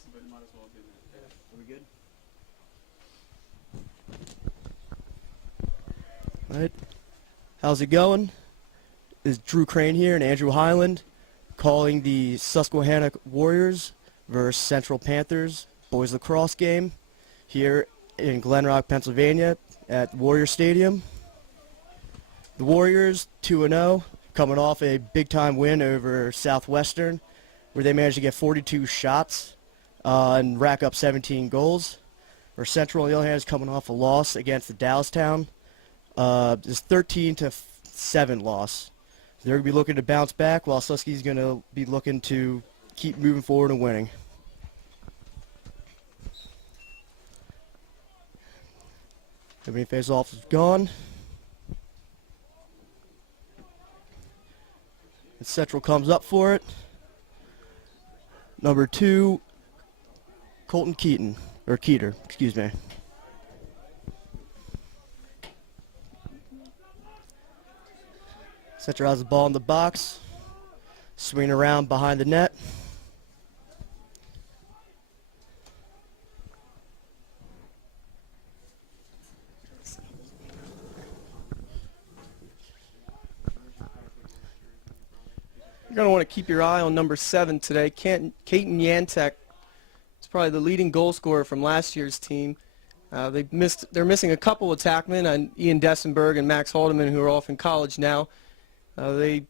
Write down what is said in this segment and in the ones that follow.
Are we good? All right. How's it going? Is Drew Crane here and Andrew Highland calling the Susquehannock Warriors versus Central Panthers boys lacrosse game here in Glen Rock, Pennsylvania at Warrior Stadium. The Warriors 2-0, coming off a big-time win over Southwestern, where they managed to get 42 shots and rack up 17 goals. Or Central, on the other hand, is coming off a loss against the Dallastown. It's 13-7 loss. They're going to be looking to bounce back, while Susky's going to be looking to keep moving forward and winning. Everybody face-off is gone. And Central comes up for it. Number 2, Colton Keeter, excuse me. Central has the ball in the box, swinging around behind the net. You're going to want to keep your eye on number 7 today, Caton Yantek. He's probably the leading goal scorer from last year's team. They're missing a couple attackmen, and Ian Dessenberg and Max Haldeman, who are off in college now. He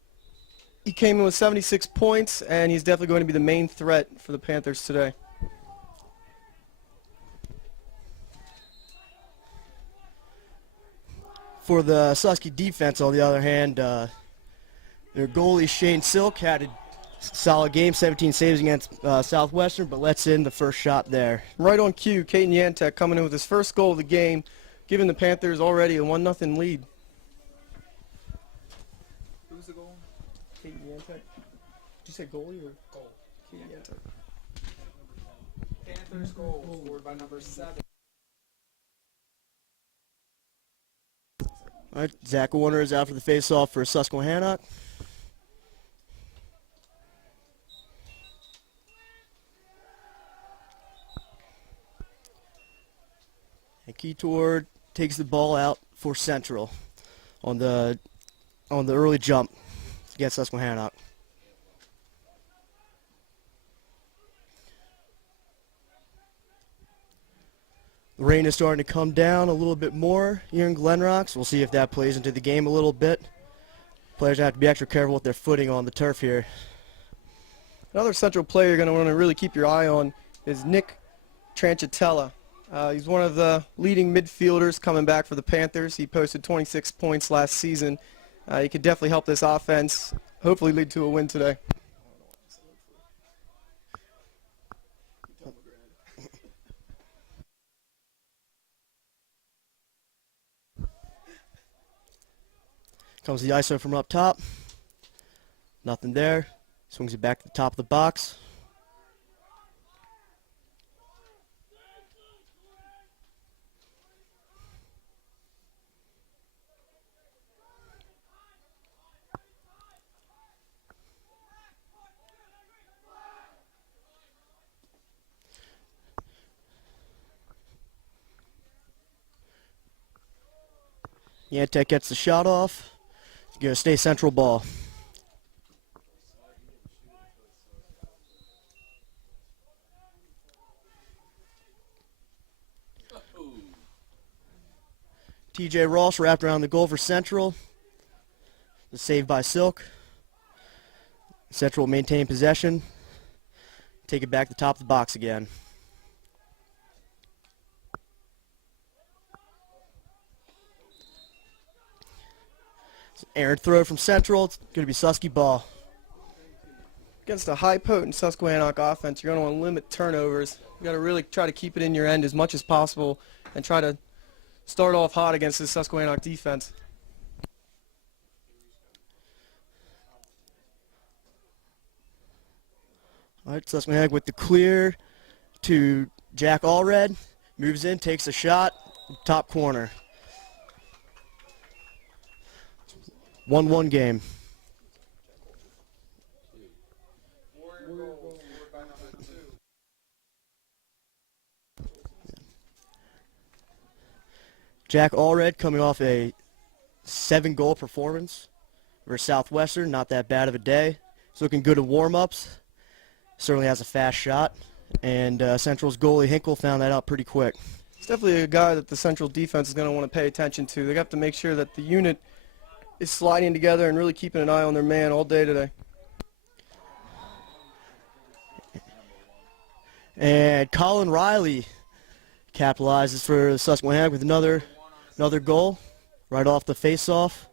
came in with 76 points, and he's definitely going to be the main threat for the Panthers today. For the Susky defense, on the other hand, their goalie Shane Silk had a solid game, 17 saves against Southwestern, but lets in the first shot there. Right on cue, Caton Yantek coming in with his first goal of the game, giving the Panthers already a 1-0 lead. Who's the goal? Caton Yantek. Did you say goalie or goal? Caton Yantek. Panthers goal scored by number 7. All right, Zach Warner is out for the face-off for Susquehannock. And Keytor takes the ball out for Central on the early jump against Susquehannock. The rain is starting to come down a little bit more here in Glen Rock, so we'll see if that plays into the game a little bit. Players have to be extra careful with their footing on the turf here. Another Central player you're going to want to really keep your eye on is Nick Tranchitella. He's one of the leading midfielders coming back for the Panthers. He posted 26 points last season. He could definitely help this offense, hopefully lead to a win today. Comes the ISO from up top. Nothing there. Swings it back to the top of the box. Yantek gets the shot off. Going to stay Central ball. TJ Ross wrapped around the goal for Central. The save by Silk. Central will maintain possession. Take it back to the top of the box again. Errant throw from Central. It's going to be Susky ball. Against a high-potent Susquehannock offense, you're going to want to limit turnovers. You've got to really try to keep it in your end as much as possible and try to start off hot against the Susquehannock defense. All right, Susquehannock with the clear to Jack Allred. Moves in, takes a shot, top corner. 1-1 game. Jack Allred coming off a 7-goal performance versus Southwestern. Not that bad of a day. He's looking good in warm-ups. Certainly has a fast shot. And Central's goalie Hinkle found that out pretty quick. He's definitely a guy that the Central defense is going to want to pay attention to. They have to make sure that the unit is sliding together and really keeping an eye on their man all day today. And Colin Riley capitalizes for Susquehannock with another goal right off the face-off.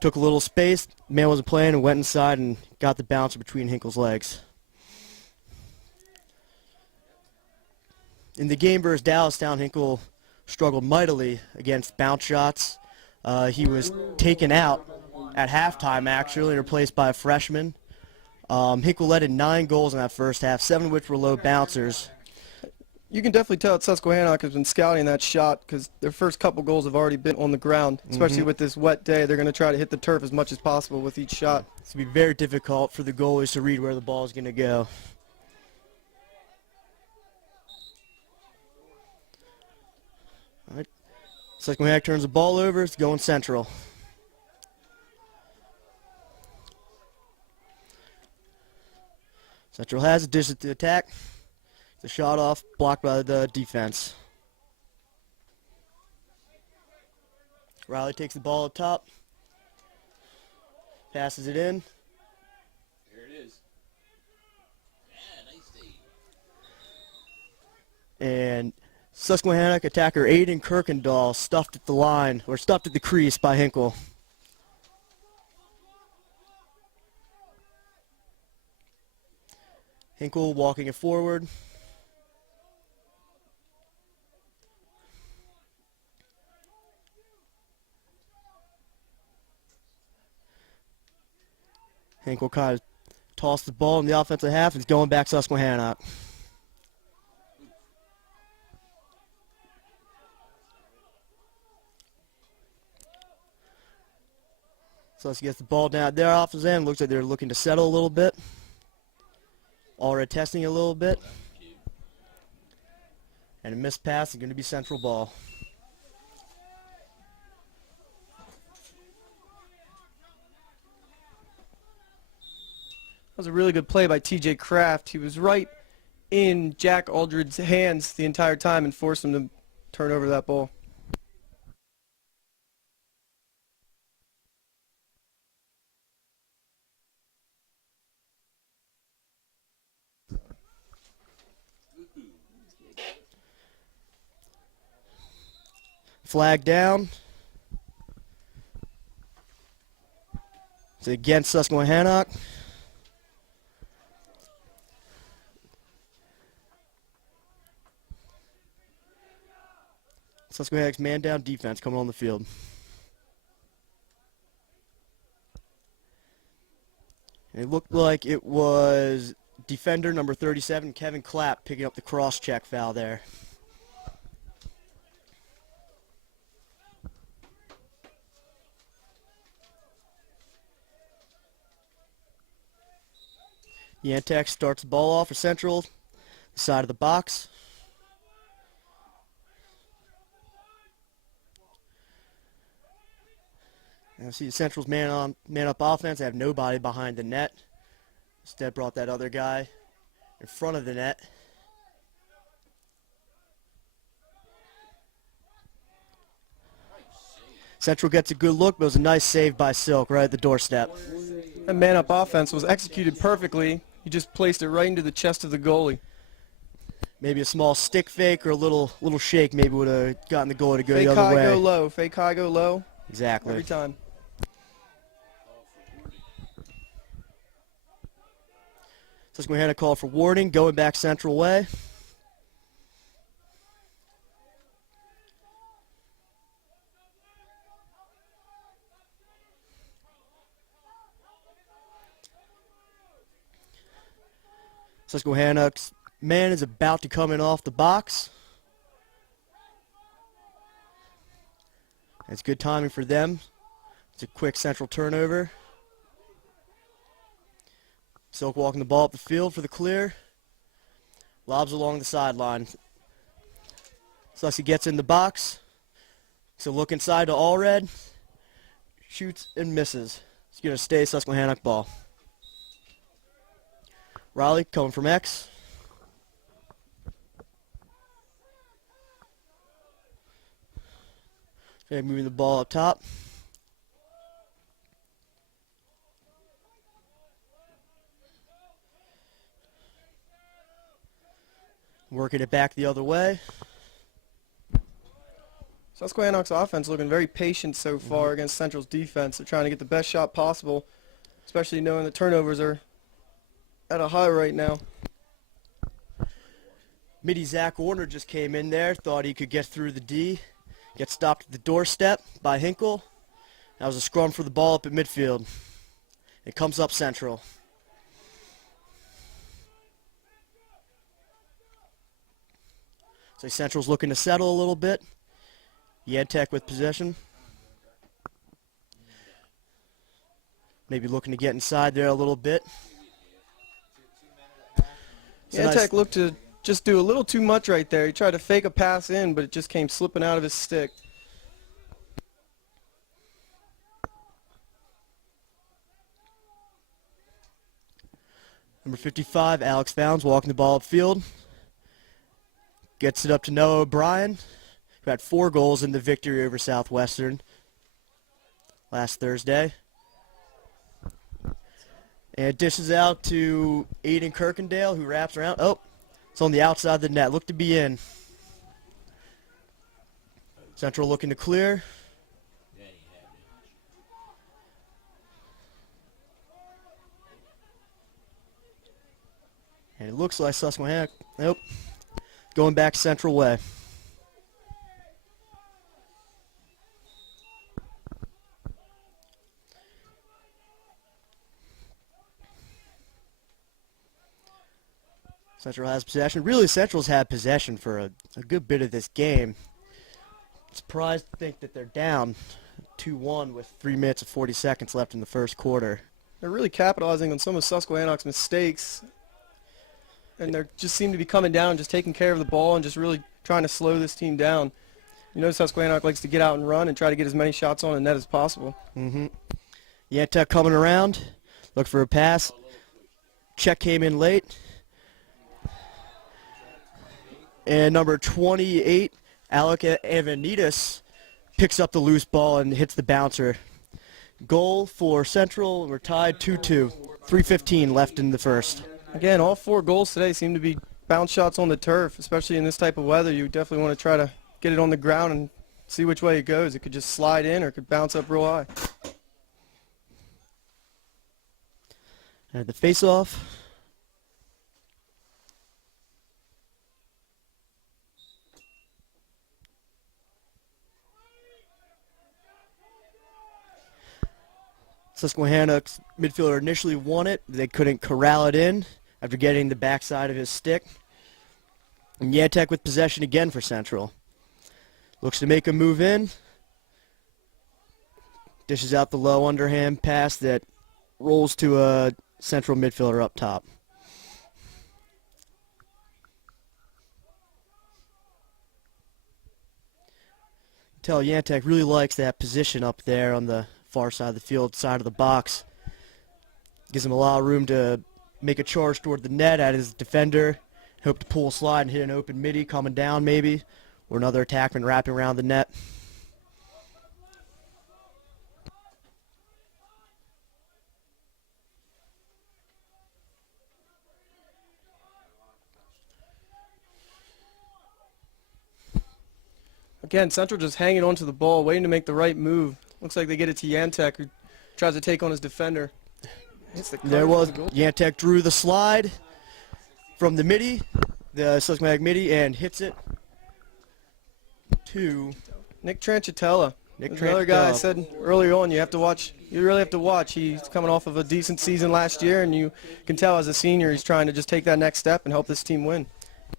Took a little space, man wasn't playing, and went inside and got the bouncer between Hinkle's legs. In the game versus Dallastown, Hinkle struggled mightily against bounce shots. He was taken out at halftime, actually, and replaced by a freshman. Hinkle led in 9 goals in that first half, 7 of which were low bouncers. You can definitely tell that Susquehannock has been scouting that shot because their first couple goals have already been on the ground, especially with this wet day. They're going to try to hit the turf as much as possible with each shot. It's going to be very difficult for the goalies to read where the ball is going to go. All right. Susquehannock turns the ball over. It's going Central. Central has a distance to attack. The shot off, blocked by the defense. Riley takes the ball up top. Passes it in. There it is. Yeah, nice save. And Susquehannock attacker Aiden Kirkendall stuffed at the line, or stuffed at the crease by Hinkle. Hinkle walking it forward. Hinkle kind of tossed the ball in the offensive half. It's going back Susquehannock. Sus gets the ball down at their offensive end. Looks like they're looking to settle a little bit. Already testing a little bit. And a missed pass is going to be Central ball. That was a really good play by TJ Kraft. He was right in Jack Aldred's hands the entire time and forced him to turn over that ball. Flag down. It's against Susquehannock. Susquehannock's man-down defense coming on the field. And it looked like it was defender number 37, Kevin Clapp, picking up the cross-check foul there. Yantek starts the ball off for Central, the side of the box. Now see Central's man-up offense. They have nobody behind the net. Instead brought that other guy in front of the net. Central gets a good look, but it was a nice save by Silk right at the doorstep. That man-up offense was executed perfectly. He just placed it right into the chest of the goalie. Maybe a small stick fake or a little shake maybe would have gotten the goalie to go Fake the other high, way. go low. Fake high, go low. Exactly. Every time. Susquehannock called for warning, going back Central way. Susquehannock's man is about to come in off the box. It's good timing for them. It's a quick Central turnover. Silk walking the ball up the field for the clear. Lobs along the sideline. Sussy gets in the box. So look inside to Allred. Shoots and misses. It's going to stay Susquehannock ball. Riley coming from X. Okay, moving the ball up top. Working it back the other way. Susquehannock's offense looking very patient so far against Central's defense. They're trying to get the best shot possible, especially knowing the turnovers are at a high right now. Midi Zach Warner just came in there, thought he could get through the D, get stopped at the doorstep by Hinkle. That was a scrum for the ball up at midfield. It comes up Central. So Central's looking to settle a little bit. Yantek with possession. Maybe looking to get inside there a little bit. Yantek looked to just do a little too much right there. He tried to fake a pass in, but it just came slipping out of his stick. Number 55, Alex Founds, walking the ball upfield. Gets it up to Noah O'Brien, who had 4 goals in the victory over Southwestern last Thursday. And it dishes out to Aiden Kirkendale, who wraps around. Oh, it's on the outside of the net. Looked to be in. Central looking to clear. And it looks like Susquehannock, nope, going back Central way. Central has possession. Really, Central's had possession for a good bit of this game. Surprised to think that they're down 2-1 with 3 minutes and 40 seconds left in the first quarter. They're really capitalizing on some of Susquehannock's mistakes. And they just seem to be coming down, just taking care of the ball and just really trying to slow this team down. You know, Susquehannock likes to get out and run and try to get as many shots on the net as possible. Yantek coming around, look for a pass. Check came in late. And number 28, Alec Avanitas, picks up the loose ball and hits the bouncer. Goal for Central. We're tied 2-2. 3:15 left in the first. Again, all 4 goals today seem to be bounce shots on the turf, especially in this type of weather. You definitely want to try to get it on the ground and see which way it goes. It could just slide in or it could bounce up real high. And the face-off. Susquehannock's midfielder initially won it. They couldn't corral it in after getting the backside of his stick. And Yantek with possession again for Central. Looks to make a move in. Dishes out the low underhand pass that rolls to a Central midfielder up top. Tell Yantek really likes that position up there on the far side of the field, side of the box. Gives him a lot of room to make a charge toward the net at his defender. Hope to pull a slide and hit an open midi coming down maybe, or another attackman wrapping around the net. Again, Central just hanging on to the ball, waiting to make the right move. Looks like they get it to Yantek, who tries to take on his defender. There was Yantek drew the slide from the midi, the Susquehannock midi, and hits it to Nick Tranchitella. Nick Another guy I Tranchitella. said earlier on, you have to watch. You really have to watch. He's coming off of a decent season last year, and you can tell as a senior he's trying to just take that next step and help this team win.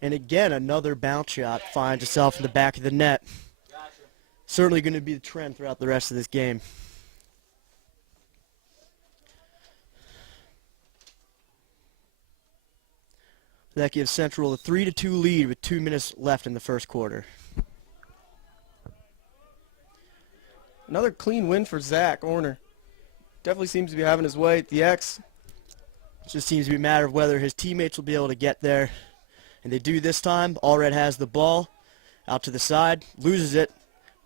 And again, another bounce shot finds itself in the back of the net. Certainly going to be the trend throughout the rest of this game. That gives Central a 3-2 lead with 2 minutes left in the first quarter. Another clean win for Zach Orner. Definitely seems to be having his way at the X. It just seems to be a matter of whether his teammates will be able to get there. And they do this time. Allred has the ball out to the side, loses it.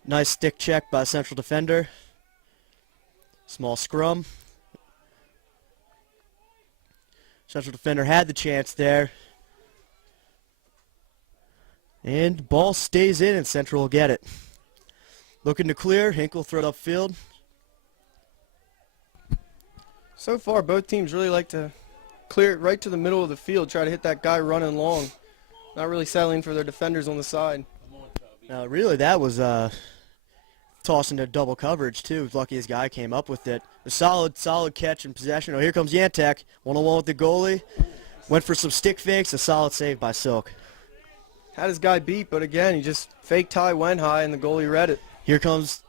Nice stick check by the central defender. Small scrum. Central defender had the chance there. And ball stays in and Central will get it. Looking to clear. Hinkle throw it upfield. So far, both teams really like to clear it right to the middle of the field, try to hit that guy running long. Not really settling for their defenders on the side. Now, really, that was tossed into double coverage, too. Lucky his guy came up with it. A solid catch and possession. Oh, here comes Yantek. One-on-one with the goalie. Went for some stick fakes. A solid save by Silk. Had his guy beat, but again, he just faked high, went high, and the goalie read it. Here comes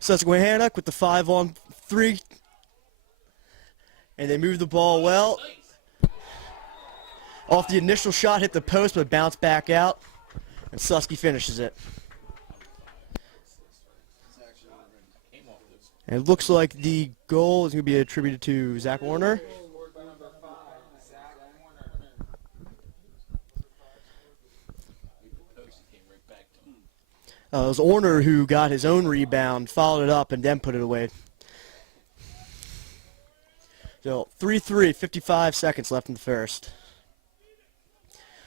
Susquehannock with the 5-on-3. And they move the ball well. Off the initial shot, hit the post, but bounced back out. And Susky finishes it. And it looks like the goal is going to be attributed to Zach Warner. Scored by number 5, Zach Warner. It was Warner who got his own rebound, followed it up, and then put it away. So 3-3, 55 seconds left in the first.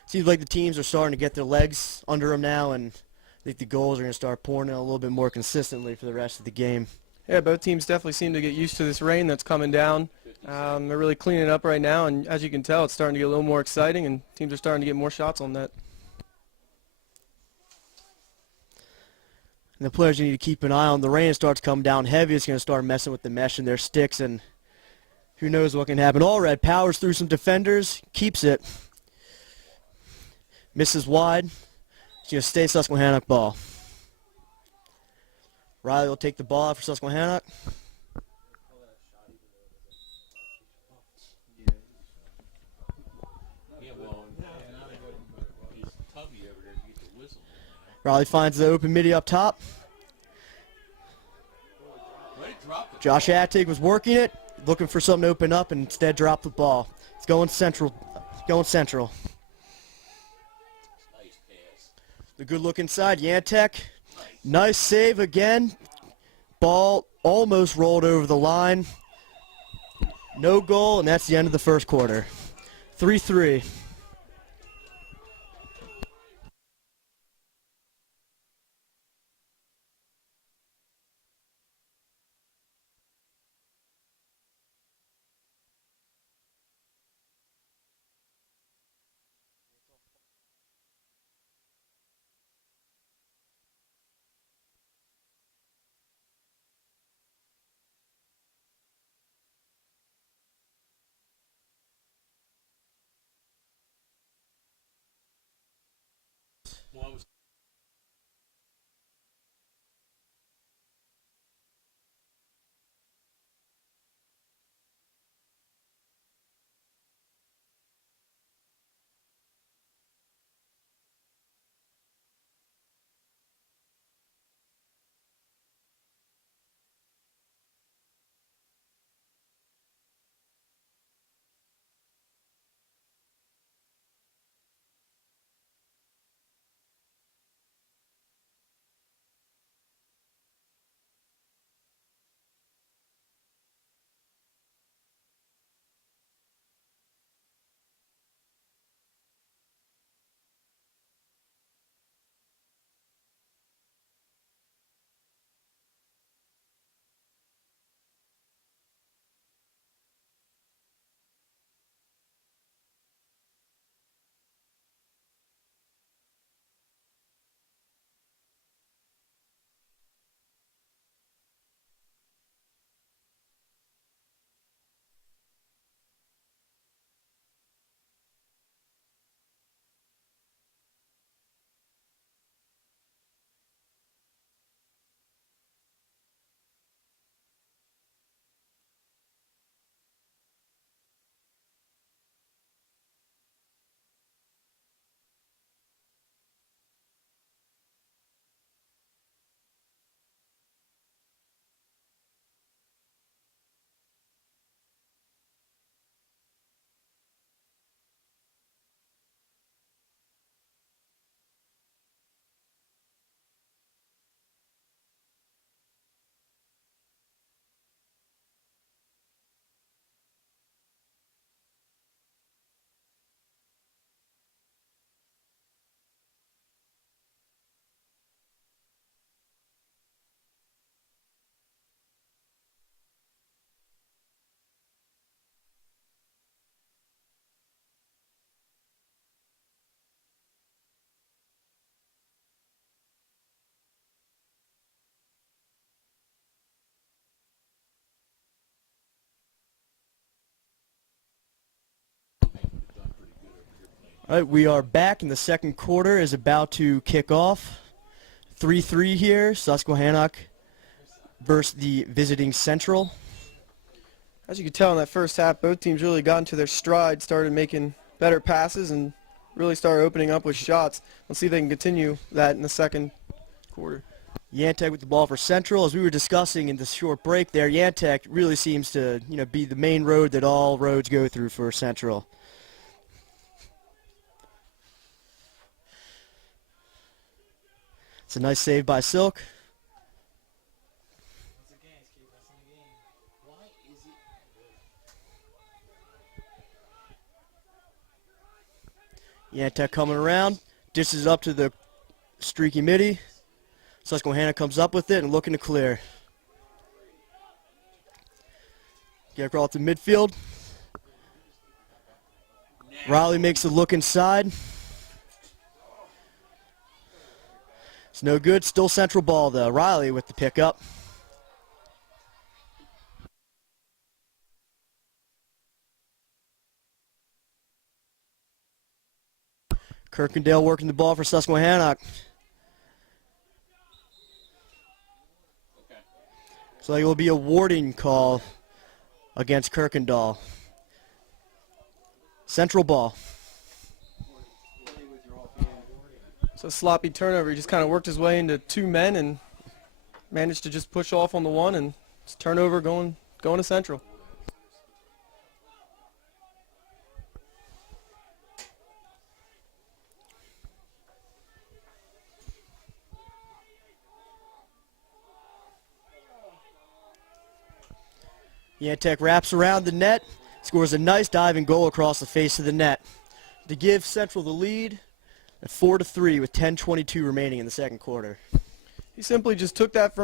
Seems like the teams are starting to get their legs under them now, and I think the goals are going to start pouring in a little bit more consistently for the rest of the game. Yeah, both teams definitely seem to get used to this rain that's coming down. They're really cleaning it up right now, and as you can tell, it's starting to get a little more exciting, and teams are starting to get more shots on net. And the players need to keep an eye on the rain. It starts coming down heavy. It's going to start messing with the mesh in their sticks, and who knows what can happen. Allred powers through some defenders, keeps it. Misses wide. It's going to stay Susquehannock ball. Riley will take the ball out for Susquehannock. Riley finds the open midi up top. Josh Attig was working it, looking for something to open up, and instead dropped the ball. It's going central. Going central. The good look inside. Yantek. Nice save again. Ball almost rolled over the line. No goal, and that's the end of the first quarter. 3-3. All right, we are back, and the second quarter is about to kick off. 3-3 here, Susquehannock versus the visiting Central. As you can tell in that first half, both teams really got into their stride, started making better passes, and really started opening up with shots. Let's see if they can continue that in the second quarter. Yantek with the ball for Central. As we were discussing in this short break there, Yantek really seems to be the main road that all roads go through for Central. It's a nice save by Silk. Yantek coming around, dishes up to the streaky midi. Susquehanna comes up with it and looking to clear. Get across to midfield. Riley makes a look inside. It's no good. Still Central ball though. Riley with the pickup. Kirkendale working the ball for Susquehannock. So it will be a warding call against Kirkendall. Central ball. So sloppy turnover. He just kind of worked his way into two men and managed to just push off on the one, and it's turnover going to Central. Yantek wraps around the net, scores a nice diving goal across the face of the net to give Central the lead at 4-3 with 10:22 remaining in the second quarter. He simply just took that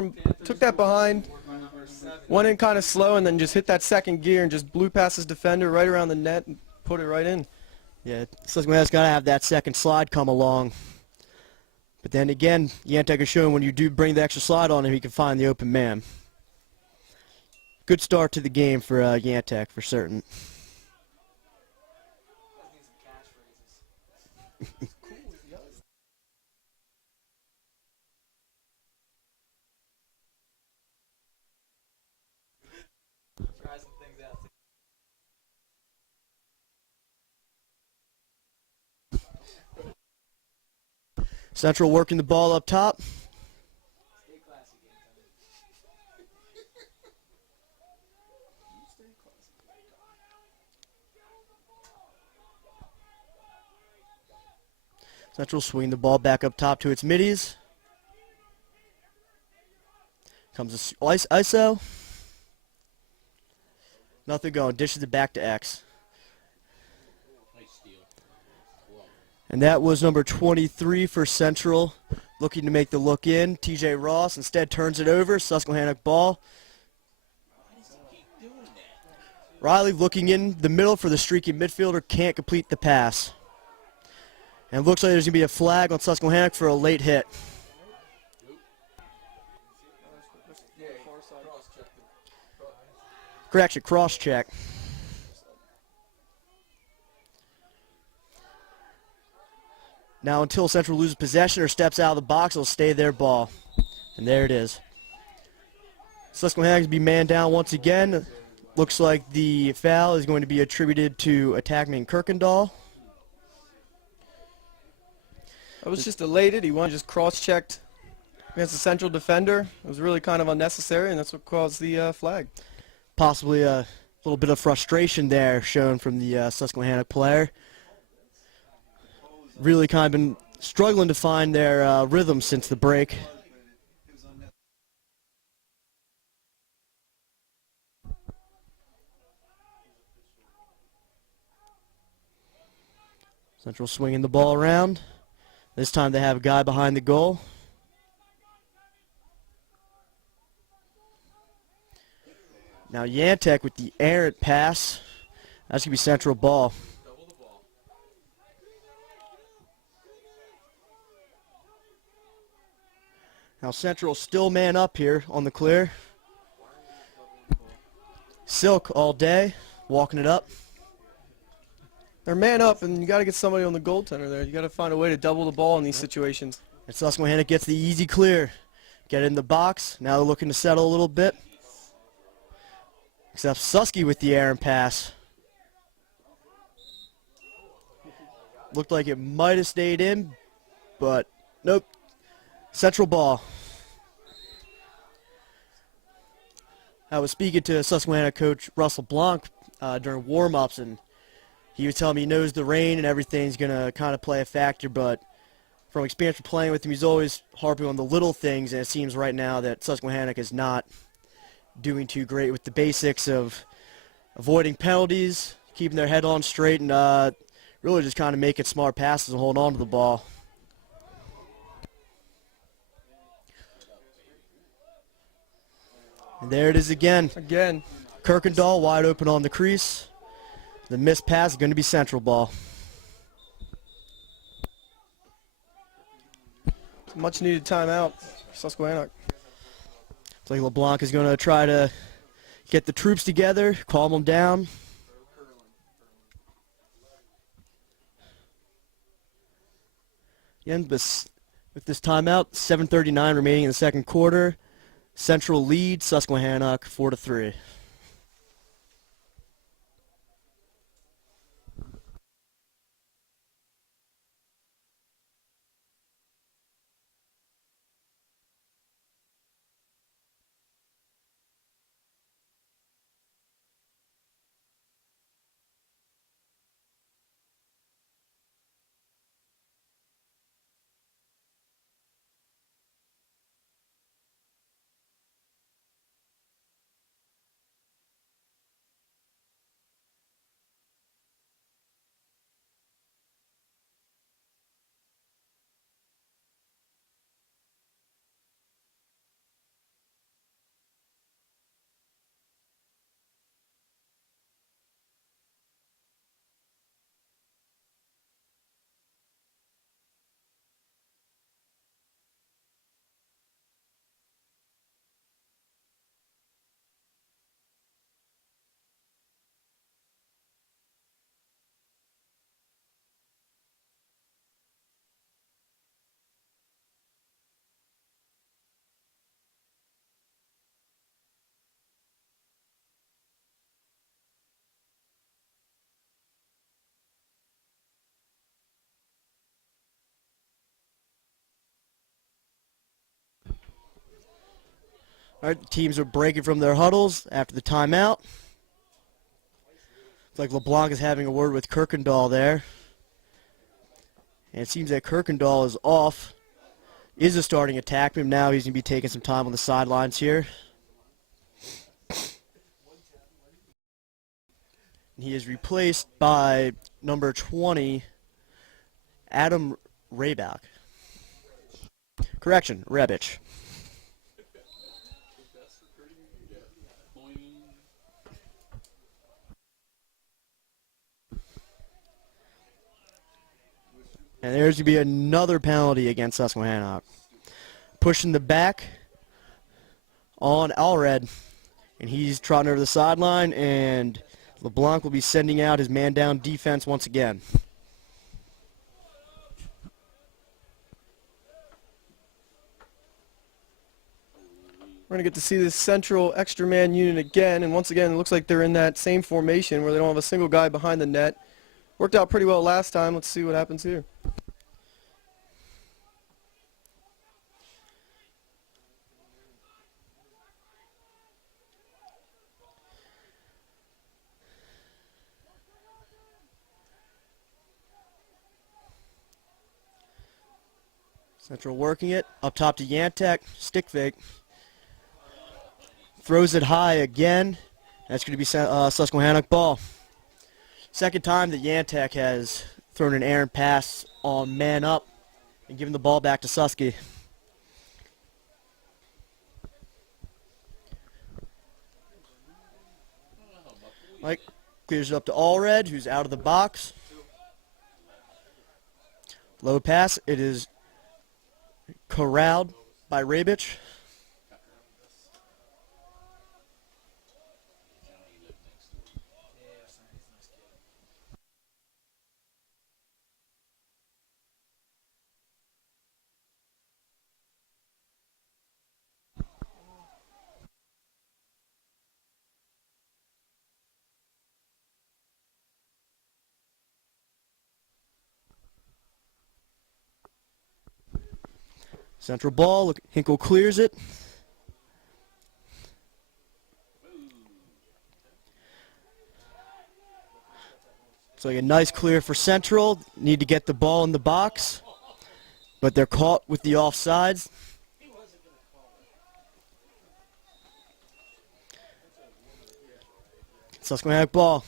behind, went in kind of slow, and then just hit that second gear and just blew past his defender right around the net and put it right in. Yeah, Susquehanna's got to have that second slide come along. But then again, Yantek has shown when you do bring the extra slide on him, he can find the open man. Good start to the game for Yantek, for certain. Central working the ball up top. Central swinging the ball back up top to its middies. Comes a ISO. Nothing going. Dishes it back to X. Nice steal. And that was number 23 for Central, looking to make the look in. TJ Ross instead turns it over. Susquehannock ball. Riley looking in the middle for the streaky midfielder. Can't complete the pass. And it looks like there's going to be a flag on Susquehannock for a late hit. Correction, cross check. Now until Central loses possession or steps out of the box, it'll stay their ball. And there it is. Susquehannock will be man down once again. Looks like the foul is going to be attributed to attackman Kirkendall. I was just elated. He just cross-checked against the Central defender. It was really kind of unnecessary, and that's what caused the flag. Possibly a little bit of frustration there shown from the Susquehannock player. Really kind of been struggling to find their rhythm since the break. Central swinging the ball around. This time they have a guy behind the goal. Now Yantek with the errant pass. That's going to be Central ball. Now Central still man up here on the clear. Silk all day, walking it up. They're man up, and you got to get somebody on the goaltender there. You got to find a way to double the ball in these situations. And Susquehannock gets the easy clear. Get it in the box. Now they're looking to settle a little bit. Except Susky with the errant pass. Looked like it might have stayed in, but nope. Central ball. I was speaking to Susquehanna coach Russell Blanc during warm-ups, and he was telling me he knows the rain and everything's going to kind of play a factor, but from experience of playing with him, he's always harping on the little things, and it seems right now that Susquehannock is not doing too great with the basics of avoiding penalties, keeping their head on straight, and really just kind of making smart passes and holding on to the ball. And there it is again. Again. Kirkendall wide open on the crease. The missed pass is going to be central ball. Much needed timeout. Susquehannock. It's like LeBlanc is going to try to get the troops together, calm them down. Again, with this timeout, 7:39 remaining in the second quarter. Central lead, Susquehannock 4-3. All right, the teams are breaking from their huddles after the timeout. It's like LeBlanc is having a word with Kirkendall there. And it seems that Kirkendall is off. Is a starting attackman. Now he's going to be taking some time on the sidelines here. And he is replaced by number 20, Adam Rayback. Correction, Rebich. And there's going to be another penalty against Susquehannock. Pushing the back on Allred. And he's trotting over the sideline, and LeBlanc will be sending out his man-down defense once again. We're going to get to see this central extra man unit again, and once again it looks like they're in that same formation where they don't have a single guy behind the net. Worked out pretty well last time. Let's see what happens here. Central working it. Up top to Yantek. Stick fake. Throws it high again. That's going to be Susquehannock ball. Second time that Yantek has thrown an errant pass on man up and given the ball back to Susky. Mike clears it up to Allred, who's out of the box. Low pass. It is corralled by Rabich. Central ball. Look, Hinkle clears it. It's like a nice clear for Central. Need to get the ball in the box, but they're caught with the offsides. Susquehannock ball.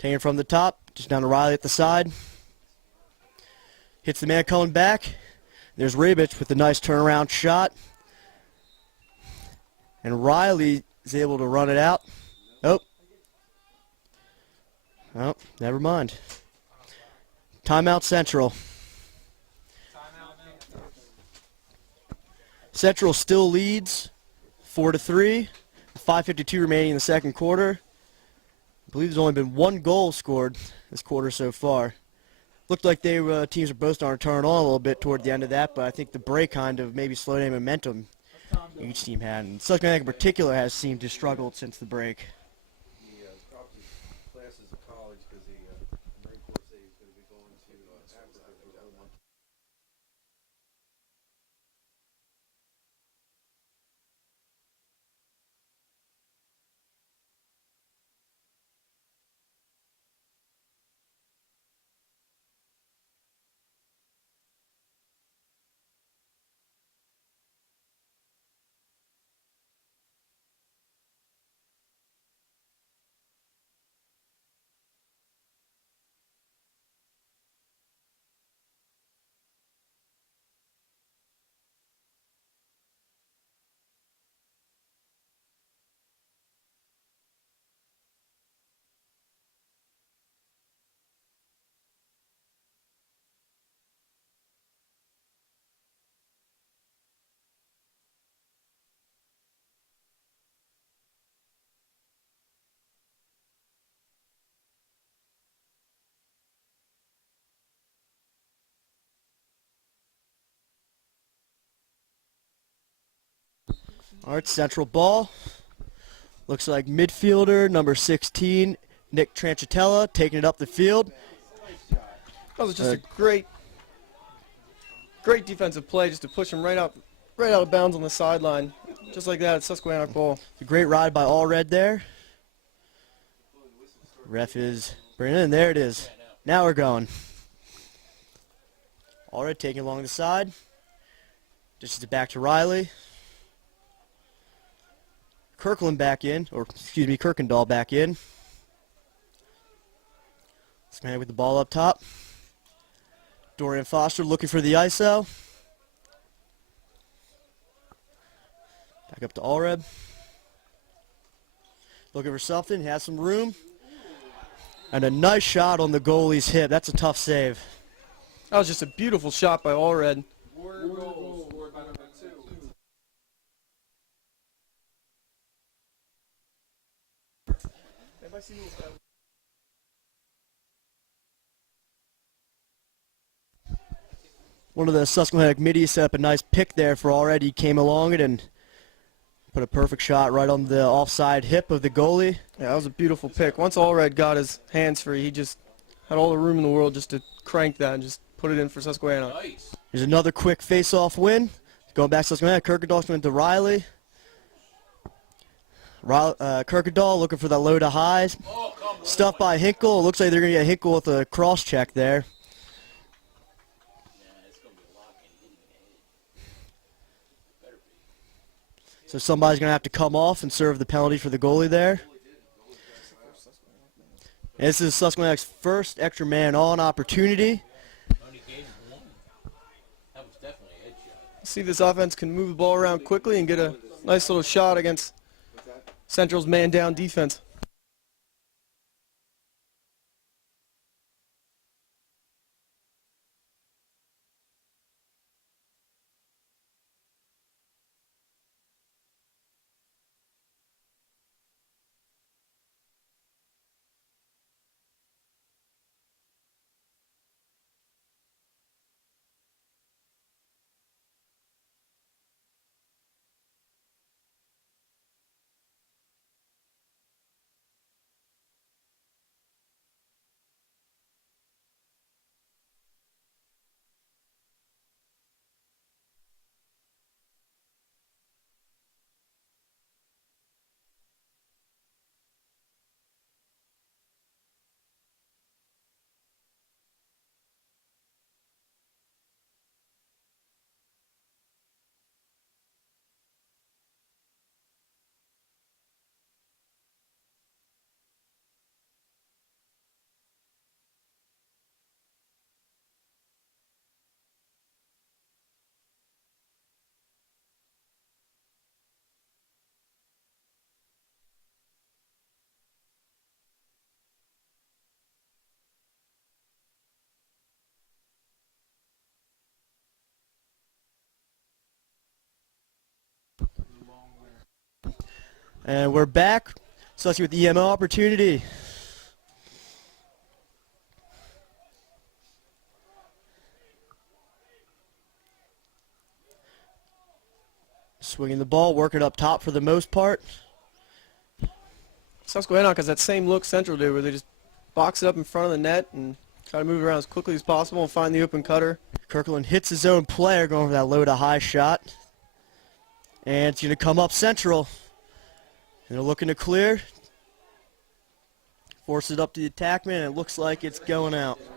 Taken from the top, just down to Riley at the side. Hits the man coming back. There's Rabich with a nice turnaround shot. And Riley is able to run it out. Oh. Oh, never mind. Timeout Central. Central still leads 4-3. 5:52 remaining in the second quarter. I believe there's only been one goal scored this quarter so far. Looked like teams are both starting to turn on a little bit toward the end of that, but I think the break kind of maybe slowed any momentum each team had. And Susquehannock in particular has seemed to struggle since the break. He dropped his classes at college because the Marine Corps said he's going to be going to Africa for a month. All right, Central ball. Looks like midfielder number 16, Nick Tranchitella, taking it up the field. That was just a great defensive play just to push him right out of bounds on the sideline. Just like that, it's Susquehannock ball. A great ride by All Red there. Ref is bringing it in. There it is. Now we're going. All Red taking along the side. Dishes it back to Riley. Kirkland back in, or excuse me, Kirkendall back in. This man with the ball up top. Dorian Foster looking for the ISO. Back up to Allred. Looking for something, has some room. And a nice shot on the goalie's hip. That's a tough save. That was just a beautiful shot by Allred. Warrior goal scored by number 2. One of the Susquehannock middies set up a nice pick there for Allred. He came along it and put a perfect shot right on the offside hip of the goalie. Yeah, that was a beautiful pick. Once Allred got his hands free, he just had all the room in the world just to crank that and just put it in for Susquehannock. Nice. Here's another quick face-off win. Going back to Susquehannock. Kirkendall's going to Riley. Kirkendall looking for that low to highs. Oh, come on. Stuffed by Hinkle. Looks like they're going to get Hinkle with a cross check there. Yeah, it's going to be a lock and hitting the head. Better be. So somebody's going to have to come off and serve the penalty for the goalie there. And this is Susquehannock's first extra man on opportunity. Only gave him one. That was definitely a headshot. See, this offense can move the ball around quickly and get a nice little shot against Central's man-down defense. And we're back. Susky with the EMO opportunity. Swinging the ball, working up top for the most part. Susquehannock has that same look Central did, where they just box it up in front of the net and try to move it around as quickly as possible and find the open cutter. Kirkland hits his own player going for that low to high shot. And it's going to come up Central. And they're looking to clear. Force it up to the attackman, and it looks like it's going out. There's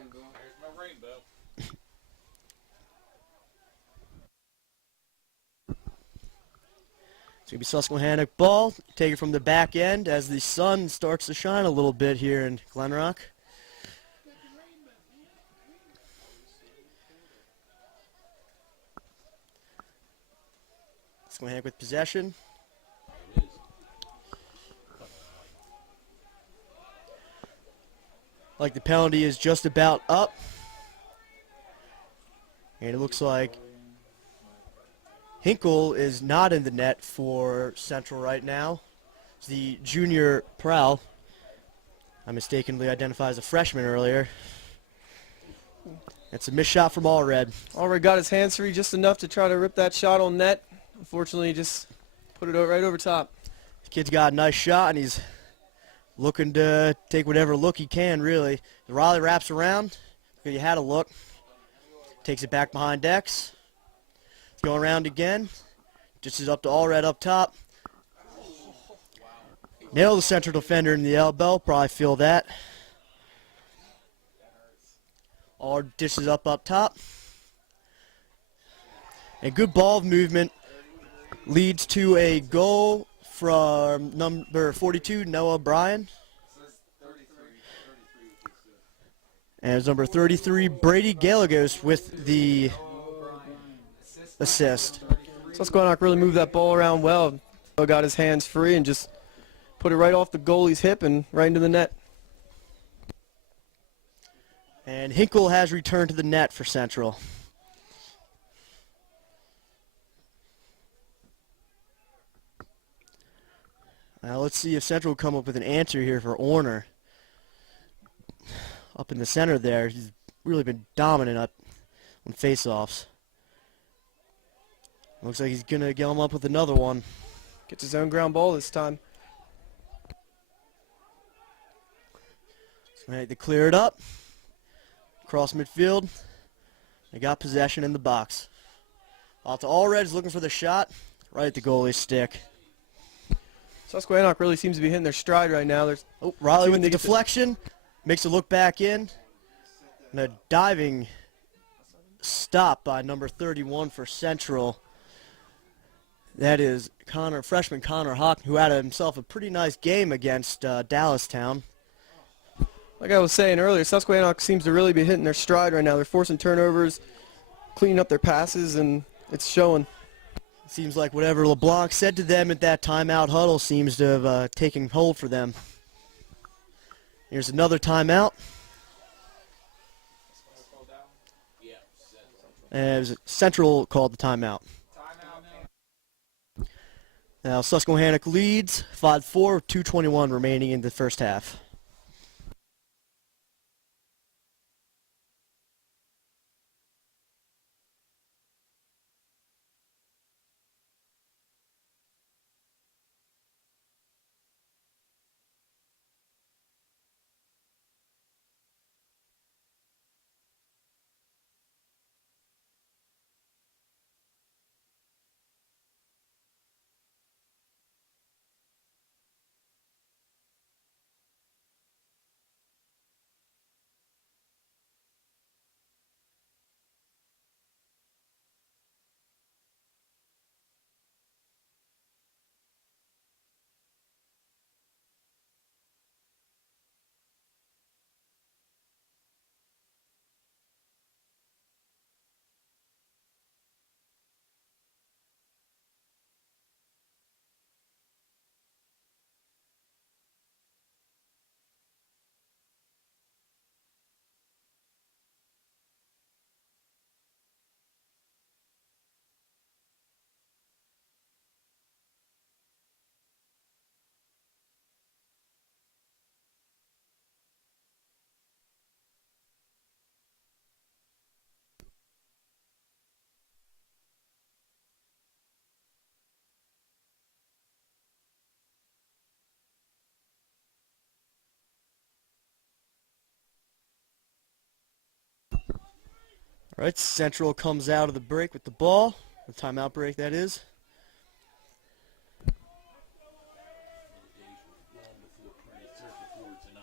my rainbow. It's going to be Susquehannock ball. Take it from the back end as the sun starts to shine a little bit here in Glen Rock. Susquehannock with possession. It is. Like the penalty is just about up. And it looks like Hinkle is not in the net for Central right now. It's the junior Prowl. I mistakenly identified as a freshman earlier. It's a missed shot from Allred. Allred got his hands free just enough to try to rip that shot on net. Unfortunately, just put it right over top. The kid's got a nice shot, and he's looking to take whatever look he can, really. Riley wraps around. He had a look. Takes it back behind decks. Going around again. Just is up to Allred up top. Nailed the central defender in the elbow. Probably feel that. Allred dishes up top. And good ball movement leads to a goal from number 42, Noah Bryan. And it's number 33, Brady Galagos with the assist. Susquehannock really moved that ball around well. Got his hands free and just put it right off the goalie's hip and right into the net. And Hinkle has returned to the net for Central. Now let's see if Central will come up with an answer here for Orner. Up in the center there, he's really been dominant up on face-offs. Looks like he's going to get him up with another one. Gets his own ground ball this time. So they clear it up. Across midfield. They got possession in the box. Out to Allred, is looking for the shot. Right at the goalie's stick. Susquehannock really seems to be hitting their stride right now. Riley with the deflection. Makes a look back in. And a diving stop by number 31 for Central. That is freshman Connor Hawk, who had himself a pretty nice game against Dallastown. Like I was saying earlier, Susquehannock seems to really be hitting their stride right now. They're forcing turnovers, cleaning up their passes, and it's showing. Seems like whatever LeBlanc said to them at that timeout huddle seems to have taken hold for them. Here's another timeout. Yeah. And it was Central called the timeout. Now Susquehannock leads 5-4, 2:21 remaining in the first half. All right, Central comes out of the break with the ball. The timeout break, that is.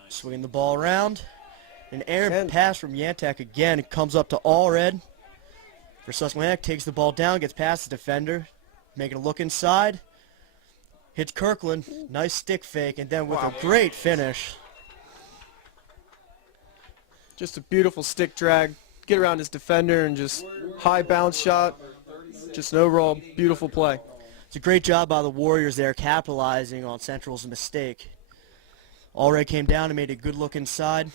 Swinging the ball around. An errant pass from Yantek again. It comes up to Allred. For Susquehannock, takes the ball down, gets past the defender. Making a look inside. Hits Kirkland. Nice stick fake, and then with a great finish. Just a beautiful stick drag. Get around his defender and just high bounce shot. Just an overall beautiful play. It's a great job by the Warriors there capitalizing on Central's mistake. Allred came down and made a good look inside.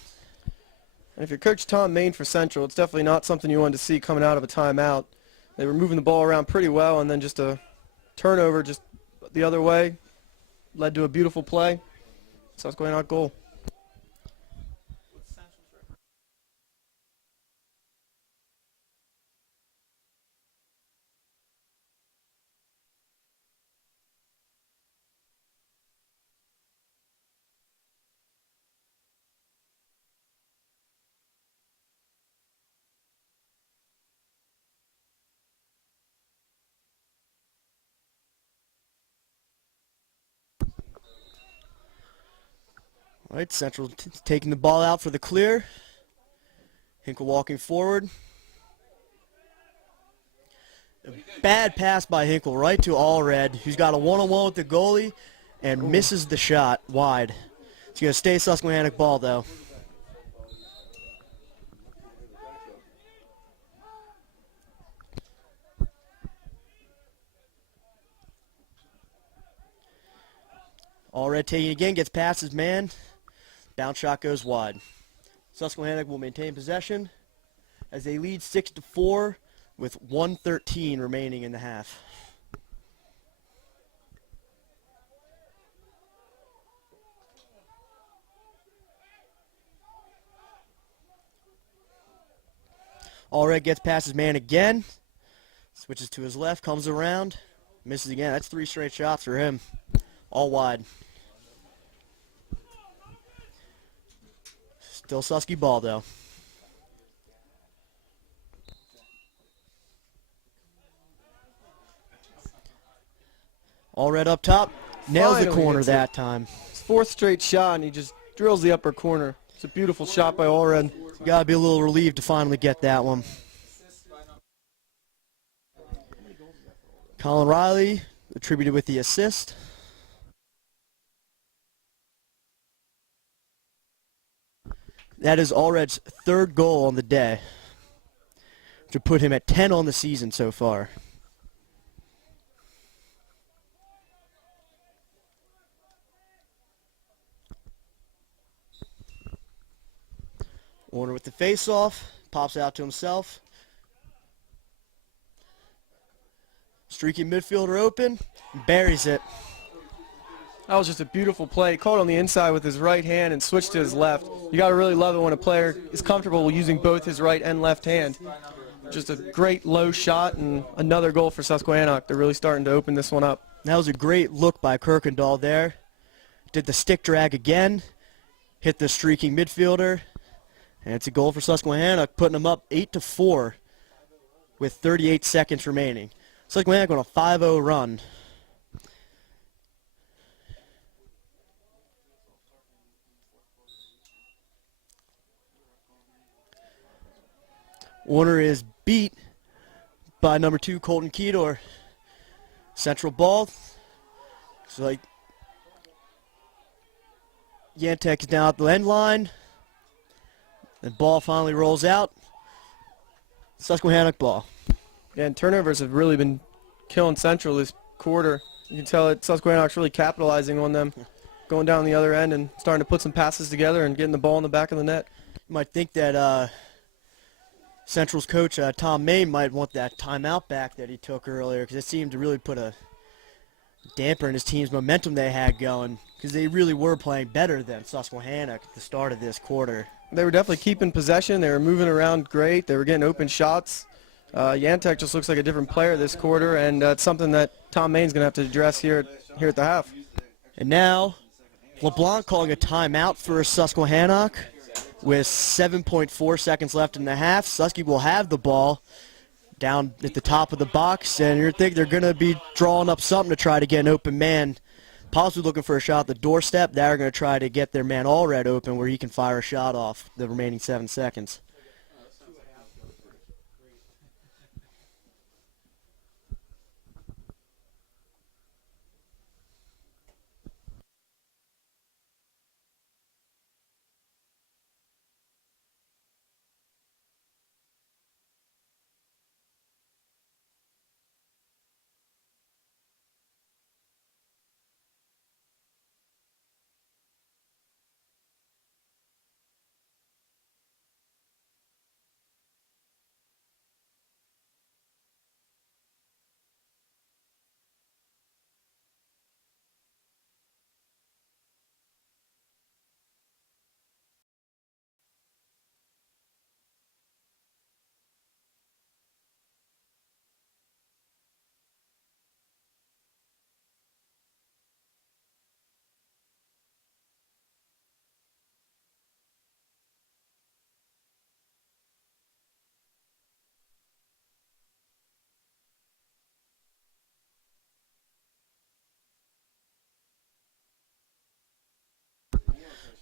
And if you're Coach Tom Main for Central, it's definitely not something you wanted to see coming out of a timeout. They were moving the ball around pretty well, and then just a turnover just the other way led to a beautiful play. Susquehannock goal. All right, Central taking the ball out for the clear. Hinkle walking forward. A bad pass by Hinkle right to Allred, who's got a one-on-one with the goalie and misses the shot wide. It's going to stay Susquehannock ball, though. Allred taking it again, gets past his man. Bounce shot goes wide. Susquehannock will maintain possession as they lead 6-4 with 1:13 remaining in the half. Allred gets past his man again. Switches to his left, comes around, misses again. That's 3 straight shots for him. All wide. Still Susky ball, though. Allred up top. Nails the Finally corner hits that it. time. His 4th straight shot, and he just drills the upper corner. It's a beautiful shot by Allred. Got to be a little relieved to finally get that one. Colin Riley attributed with the assist. That is Allred's 3rd goal on the day, to put him at 10 on the season so far. Warner with the face-off, pops out to himself. Streaky midfielder open, buries it. That was just a beautiful play. He caught on the inside with his right hand and switched to his left. You got to really love it when a player is comfortable using both his right and left hand. Just a great low shot and another goal for Susquehannock. They're really starting to open this one up. That was a great look by Kirkendall there. Did the stick drag again, hit the streaking midfielder, and it's a goal for Susquehannock, putting them up 8-4 with 38 seconds remaining. Susquehannock on a 5-0 run. Warner is beat by number 2, Colton Kedor. Central ball. So like Yantek is down at the end line. The ball finally rolls out. Susquehannock ball. Yeah, and turnovers have really been killing Central this quarter. You can tell that Susquehannock's really capitalizing on them, going down the other end and starting to put some passes together and getting the ball in the back of the net. You might think that Central's coach, Tom Main, might want that timeout back that he took earlier, because it seemed to really put a damper in his team's momentum they had going, because they really were playing better than Susquehannock at the start of this quarter. They were definitely keeping possession. They were moving around great. They were getting open shots. Yantek just looks like a different player this quarter, and it's something that Tom Main's going to have to address here at the half. And now, LeBlanc calling a timeout for Susquehannock. With 7.4 seconds left in the half, Susky will have the ball down at the top of the box, and you're thinking they're going to be drawing up something to try to get an open man. Possibly looking for a shot at the doorstep. They're going to try to get their man Allred open where he can fire a shot off the remaining 7 seconds.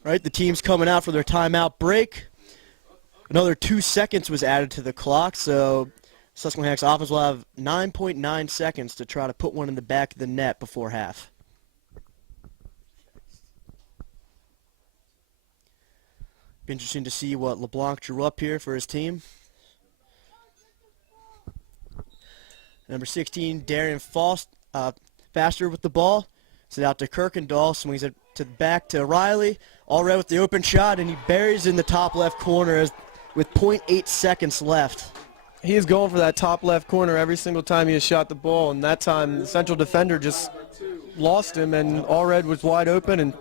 Right, the team's coming out for their timeout break. Another 2 seconds was added to the clock, so Susquehannock's offense will have 9.9 seconds to try to put one in the back of the net before half. Be interesting to see what LeBlanc drew up here for his team. Number 16, Darian Faster with the ball. Sends it out to Kirkendall, swings it to the back to Riley. Allred with the open shot, and he buries in the top left corner with 0.8 seconds left. He is going for that top left corner every single time he has shot the ball, and that time the central defender just lost him, and Allred was wide open and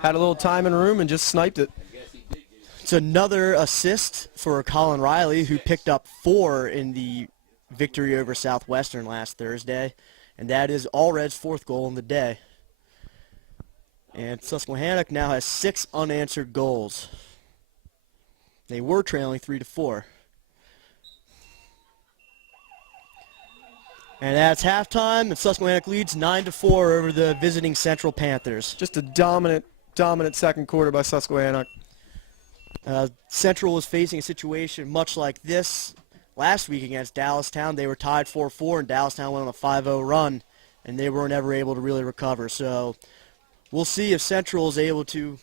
had a little time and room and just sniped it. It's another assist for Colin Riley, who picked up 4 in the victory over Southwestern last Thursday, and that is Allred's 4th goal in the day. And Susquehannock now has 6 unanswered goals. They were trailing 3-4. And that's halftime, and Susquehannock leads 9-4 over the visiting Central Panthers. Just a dominant second quarter by Susquehannock. Central was facing a situation much like this last week against Dallastown. They were tied 4-4, and Dallastown went on a 5-0 run, and they were never able to really recover. So we'll see if Central is able to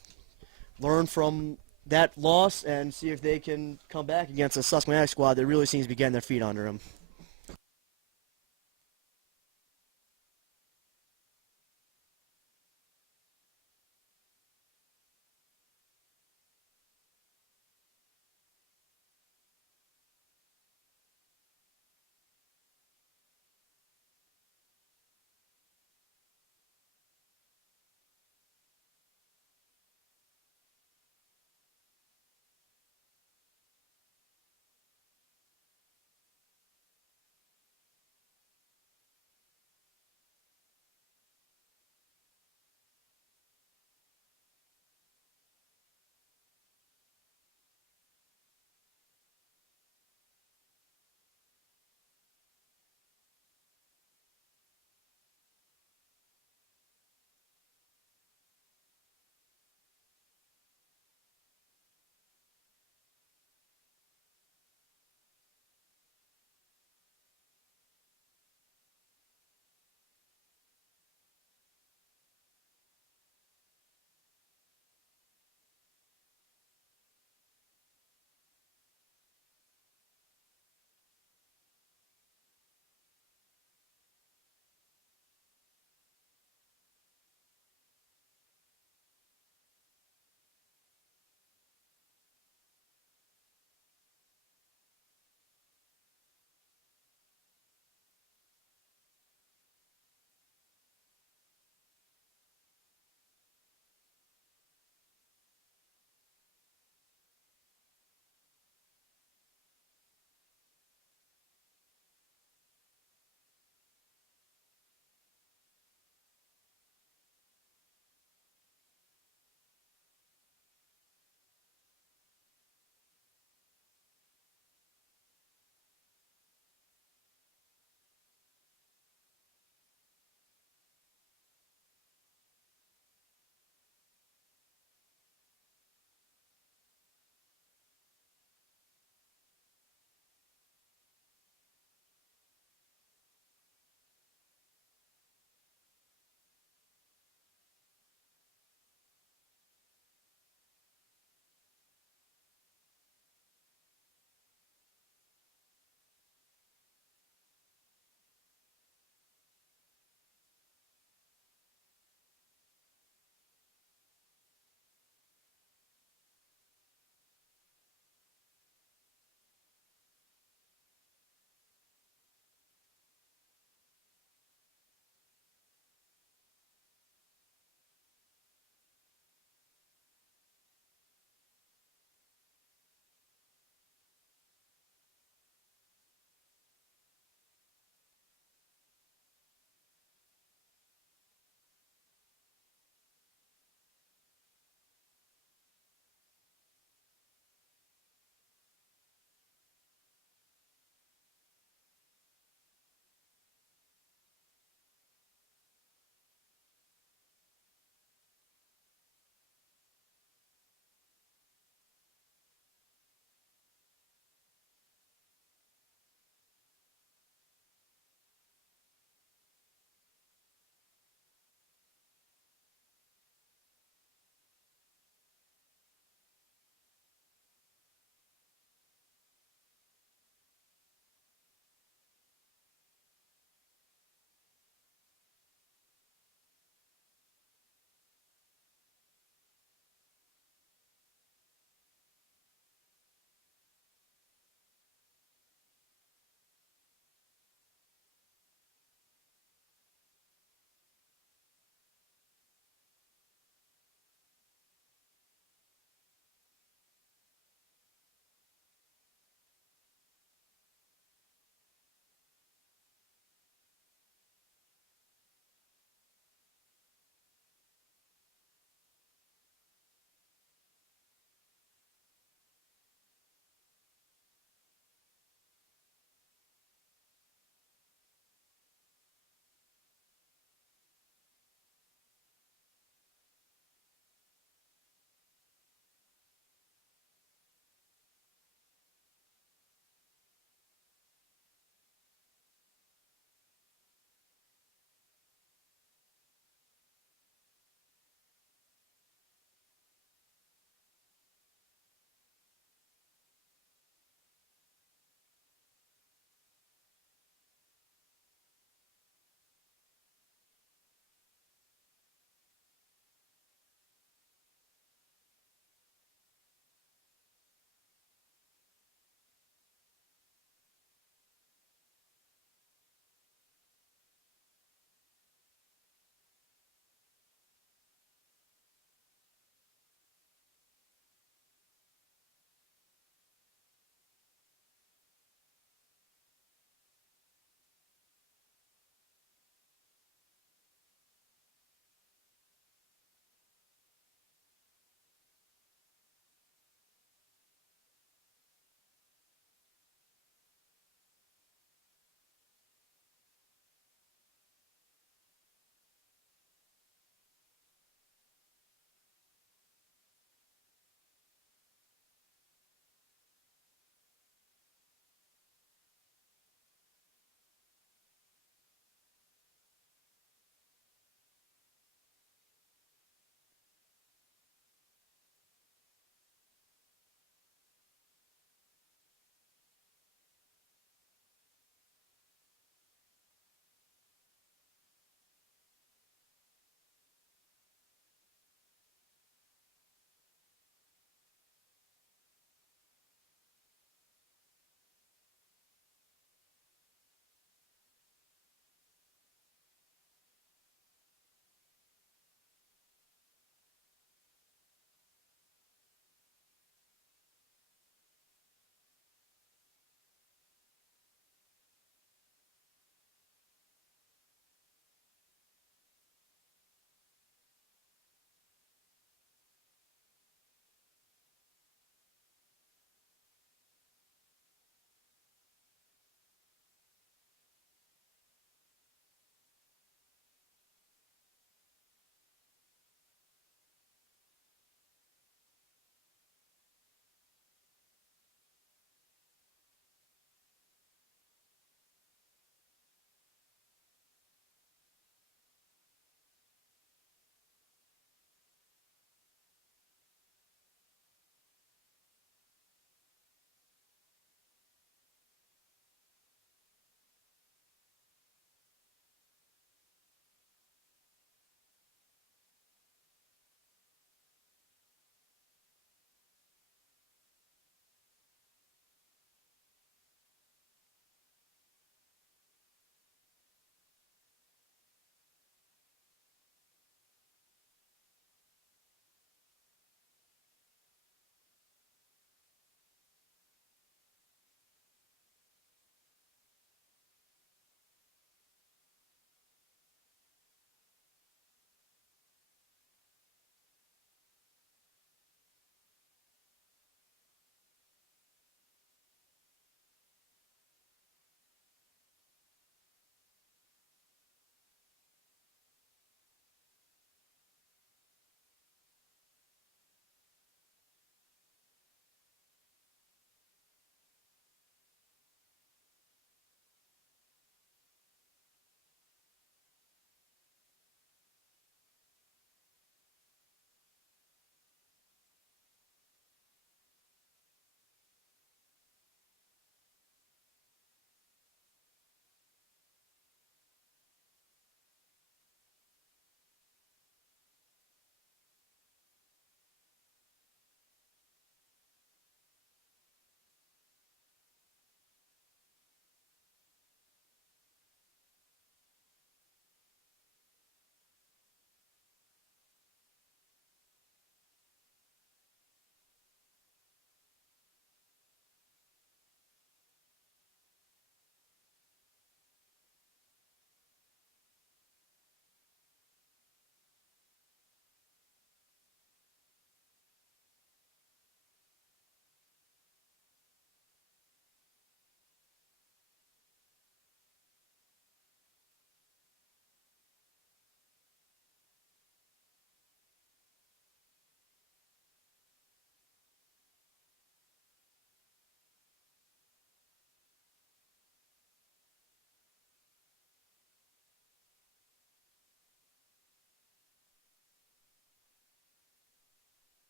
learn from that loss and see if they can come back against a Susquehannock squad that really seems to be getting their feet under them.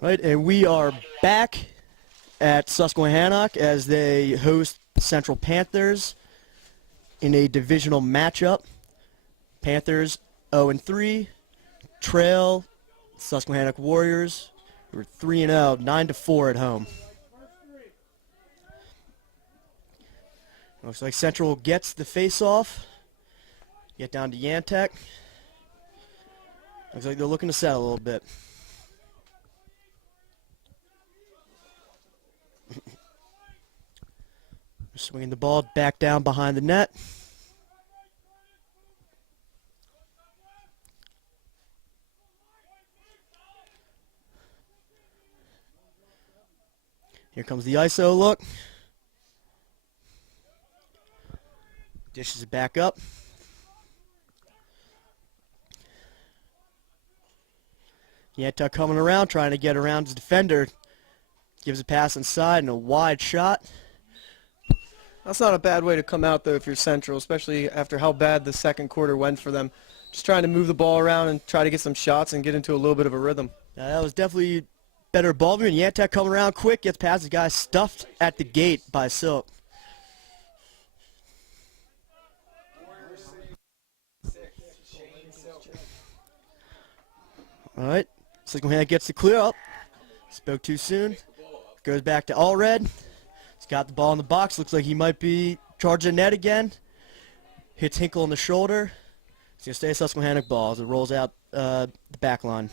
Right, and we are back at Susquehannock as they host Central Panthers in a divisional matchup. Panthers 0-3, trail Susquehannock Warriors, who are 3-0, 9-4 at home. Looks like Central gets the face-off. Get down to Yantek. Looks like they're looking to set a little bit. Swinging the ball back down behind the net. Here comes the ISO look. Dishes it back up. Yantek coming around, trying to get around his defender. Gives a pass inside and a wide shot. That's not a bad way to come out, though, if you're Central, especially after how bad the second quarter went for them. Just trying to move the ball around and try to get some shots and get into a little bit of a rhythm. That was definitely better ball movement. Yantek coming around quick, gets past the guy stuffed at the gate by Silk. All right, Susquehannock gets the clear up. Spoke too soon. Goes back to Allred. He's got the ball in the box. Looks like he might be charging net again. Hits Hinkle on the shoulder. It's going to stay a Susquehannock ball as it rolls out the back line.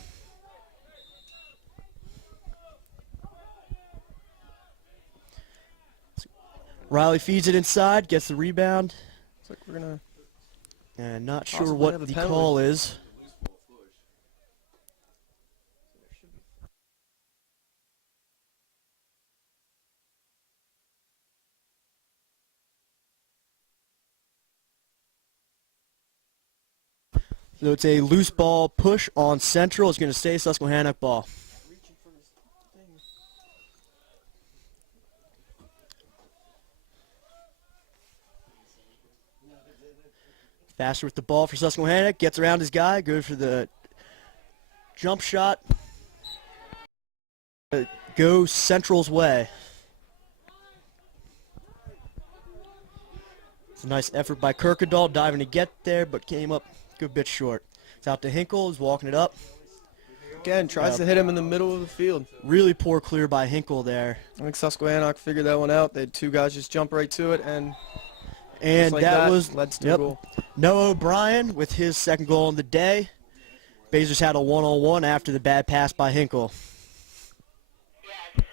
Riley feeds it inside, gets the rebound. Looks like we're going to... And not sure Possibly what have a the penalty. call is. So it's a loose ball push on Central. It's going to stay Susquehannock ball. Faster with the ball for Susquehannock. Gets around his guy. Goes for the jump shot. Goes Central's way. It's a nice effort by Kirkendall diving to get there, but came up a good bit short. It's out to Hinkle. He's walking it up. Again, tries to hit him in the middle of the field. Really poor clear by Hinkle there. I think Susquehannock figured that one out. They had two guys just jump right to it, and And like that that was led to a goal. Noah O'Brien with his second goal of the day. Bezos had a one-on-one after the bad pass by Hinkle.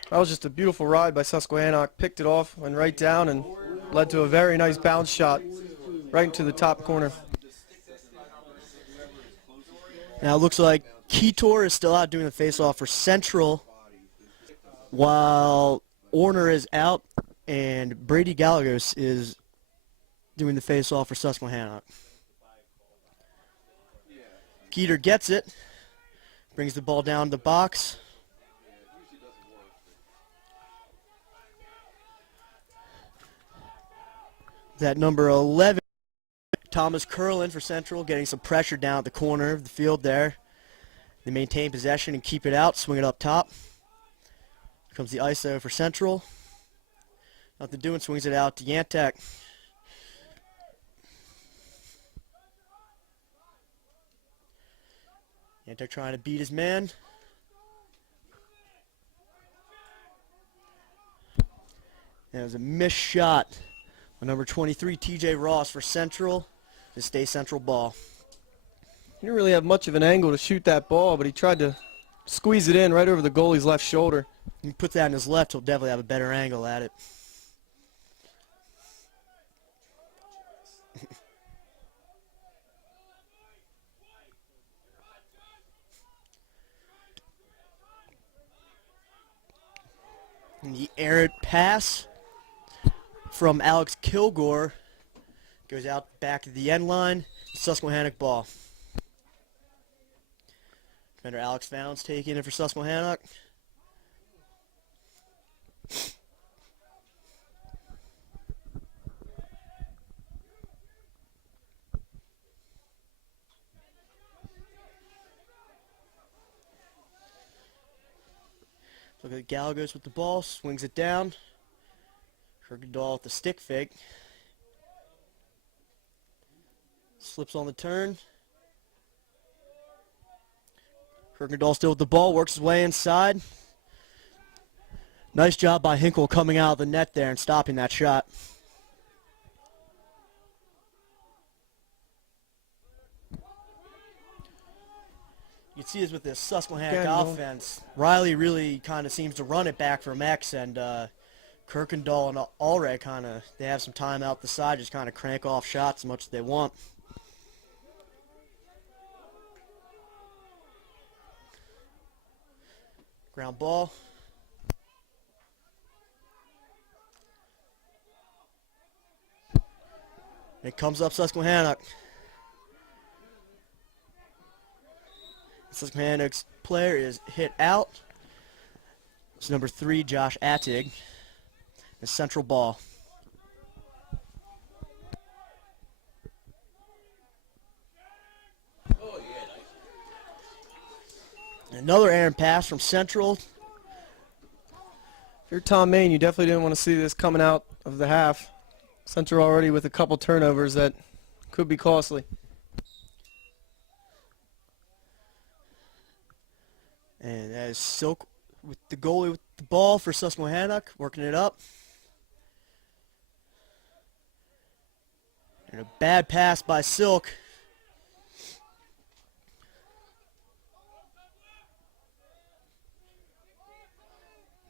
That was just a beautiful ride by Susquehannock. Picked it off, went right down, and led to a very nice bounce shot right into the top corner. Now it looks like Ketor is still out doing the face-off for Central, while Orner is out and Brady Gallegos is doing the face-off for Susquehannock. Keeter gets it, brings the ball down to the box. That number 11, Thomas Curlin for Central, getting some pressure down at the corner of the field there. They maintain possession and keep it out, swing it up top. Here comes the ISO for Central. Nothing doing, swings it out to Yantek. Yantek trying to beat his man. And it was a missed shot on number 23, TJ Ross for Central. To stay Central ball. He didn't really have much of an angle to shoot that ball, but he tried to squeeze it in right over the goalie's left shoulder. If he puts that in his left, he'll definitely have a better angle at it. And the errant pass from Alex Kilgore goes out back to the end line. Susquehannock ball. Defender Alex Founds taking it for Susquehannock. Galagos with the ball, swings it down. Kirkendall with the stick fake. Slips on the turn. Kirkendall still with the ball, works his way inside. Nice job by Hinkle coming out of the net there and stopping that shot. You can see this with this Susquehannock offense. Riley really kind of seems to run it back from X, and Kirkendall and Allred kind of, they have some time out the side, just kind of crank off shots as much as they want. Ground ball. It comes up Susquehannock. Susquehannock's player is hit out. It's number 3, Josh Attig. The central ball. Oh, yeah, nice. Another errant pass from Central. If you're Tom Main, you definitely didn't want to see this coming out of the half. Central already with a couple turnovers that could be costly. And that is Silk with the goalie with the ball for Susquehannock, working it up. And a bad pass by Silk.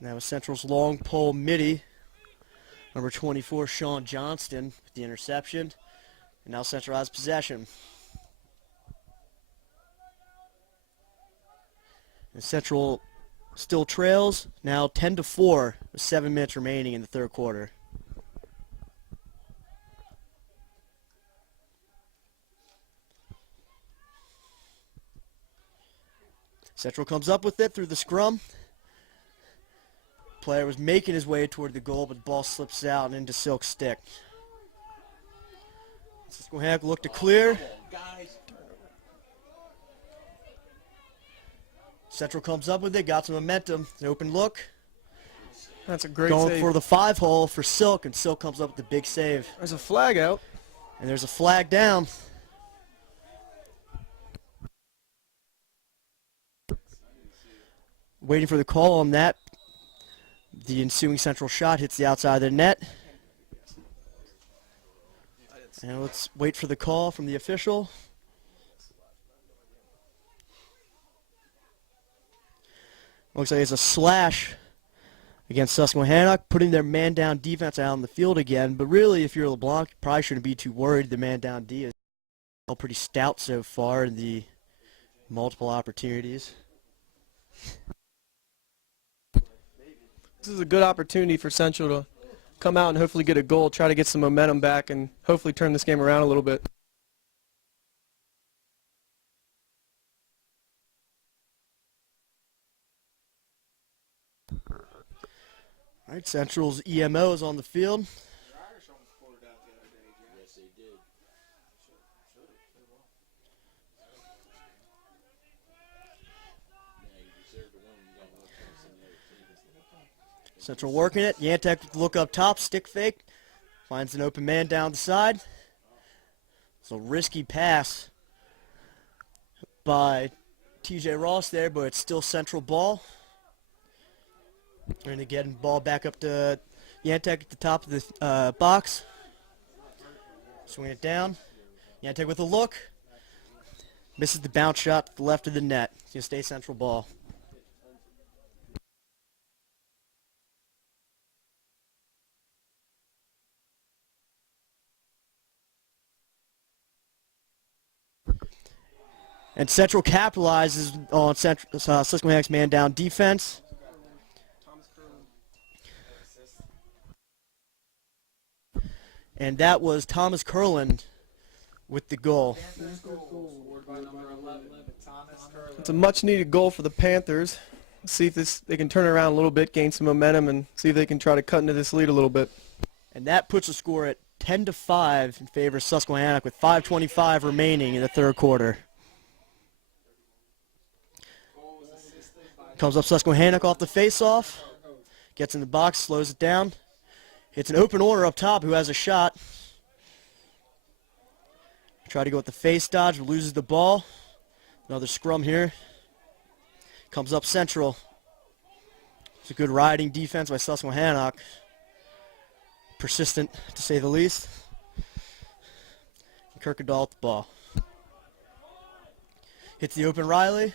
That was Central's long pole midi. Number 24, Sean Johnston with the interception. And now Central has possession. And Central still trails, now 10-4 with 7 minutes remaining in the third quarter. Central comes up with it through the scrum. Player was making his way toward the goal, but the ball slips out and into Silk's stick. Susquehannock looked to clear. Guys. Central comes up with it, got some momentum. An open look. That's a great Going save. for the 5-hole for Silk, and Silk comes up with the big save. There's a flag out. And there's a flag down. Waiting for the call on that. The ensuing Central shot hits the outside of the net. And let's wait for the call from the official. Looks like it's a slash against Susquehannock, putting their man-down defense out on the field again. But really, if you're LeBlanc, you probably shouldn't be too worried. The man-down D is all pretty stout so far in the multiple opportunities. This is a good opportunity for Central to come out and hopefully get a goal, try to get some momentum back, and hopefully turn this game around a little bit. All right, Central's EMO is on the field. The Irish almost pulled it out the other day, Jack. Yes, they did. Yeah, you deserve to win. You got more points than the other team. Central working it. Yantek with the look up top, stick fake. Finds an open man down the side. It's a risky pass by TJ Ross there, but it's still Central ball. And again, ball back up to Yantek at the top of the box. Swing it down. Yantek with a look. Misses the bounce shot to the left of the net. It's going to stay Central ball. And Central capitalizes on Susquehannock's man-down defense. And that was Thomas Kurland with the goal. Scored by number 11, Thomas Curley. It's a much-needed goal for the Panthers. Let's see if they can turn it around a little bit, gain some momentum, and see if they can try to cut into this lead a little bit. And that puts the score at 10-5 in favor of Susquehannock with 5:25 remaining in the third quarter. Goal was assisted by Comes up Susquehannock off the face-off. Gets in the box, slows it down. Hits an open order up top who has a shot. Try to go with the face dodge, loses the ball. Another scrum here. Comes up central. It's a good riding defense by Susquehannock. Persistent, to say the least. Kirkendall with the ball. Hits the open Riley.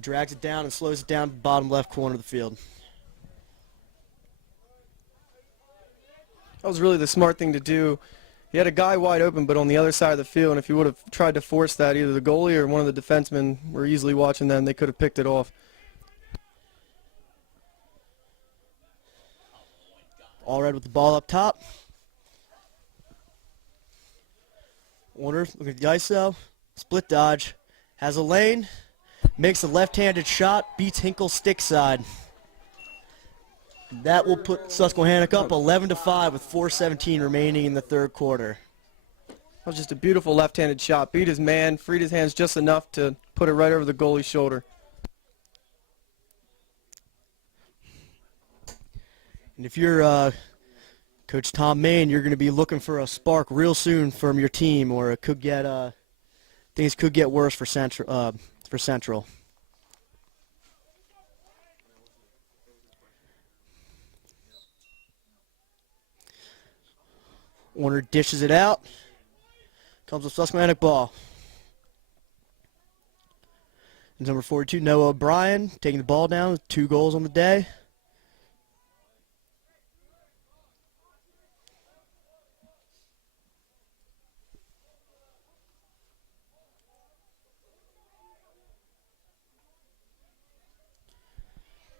Drags it down and slows it down to the bottom left corner of the field. That was really the smart thing to do. He had a guy wide open, but on the other side of the field, and if he would have tried to force that, either the goalie or one of the defensemen were easily watching them, they could have picked it off. All red with the ball up top. Warner, look at the ISO. Split dodge. Has a lane. Makes a left-handed shot. Beats Hinkle stick side. That will put Susquehannock up 11-5 with 4:17 remaining in the third quarter. That was just a beautiful left-handed shot. Beat his man, freed his hands just enough to put it right over the goalie's shoulder. And if you're Coach Tom Main, you're going to be looking for a spark real soon from your team, or it could get things could get worse for Central. Warner dishes it out. Comes with Susquehannock ball. And number 42, Noah O'Brien, taking the ball down with 2 goals on the day.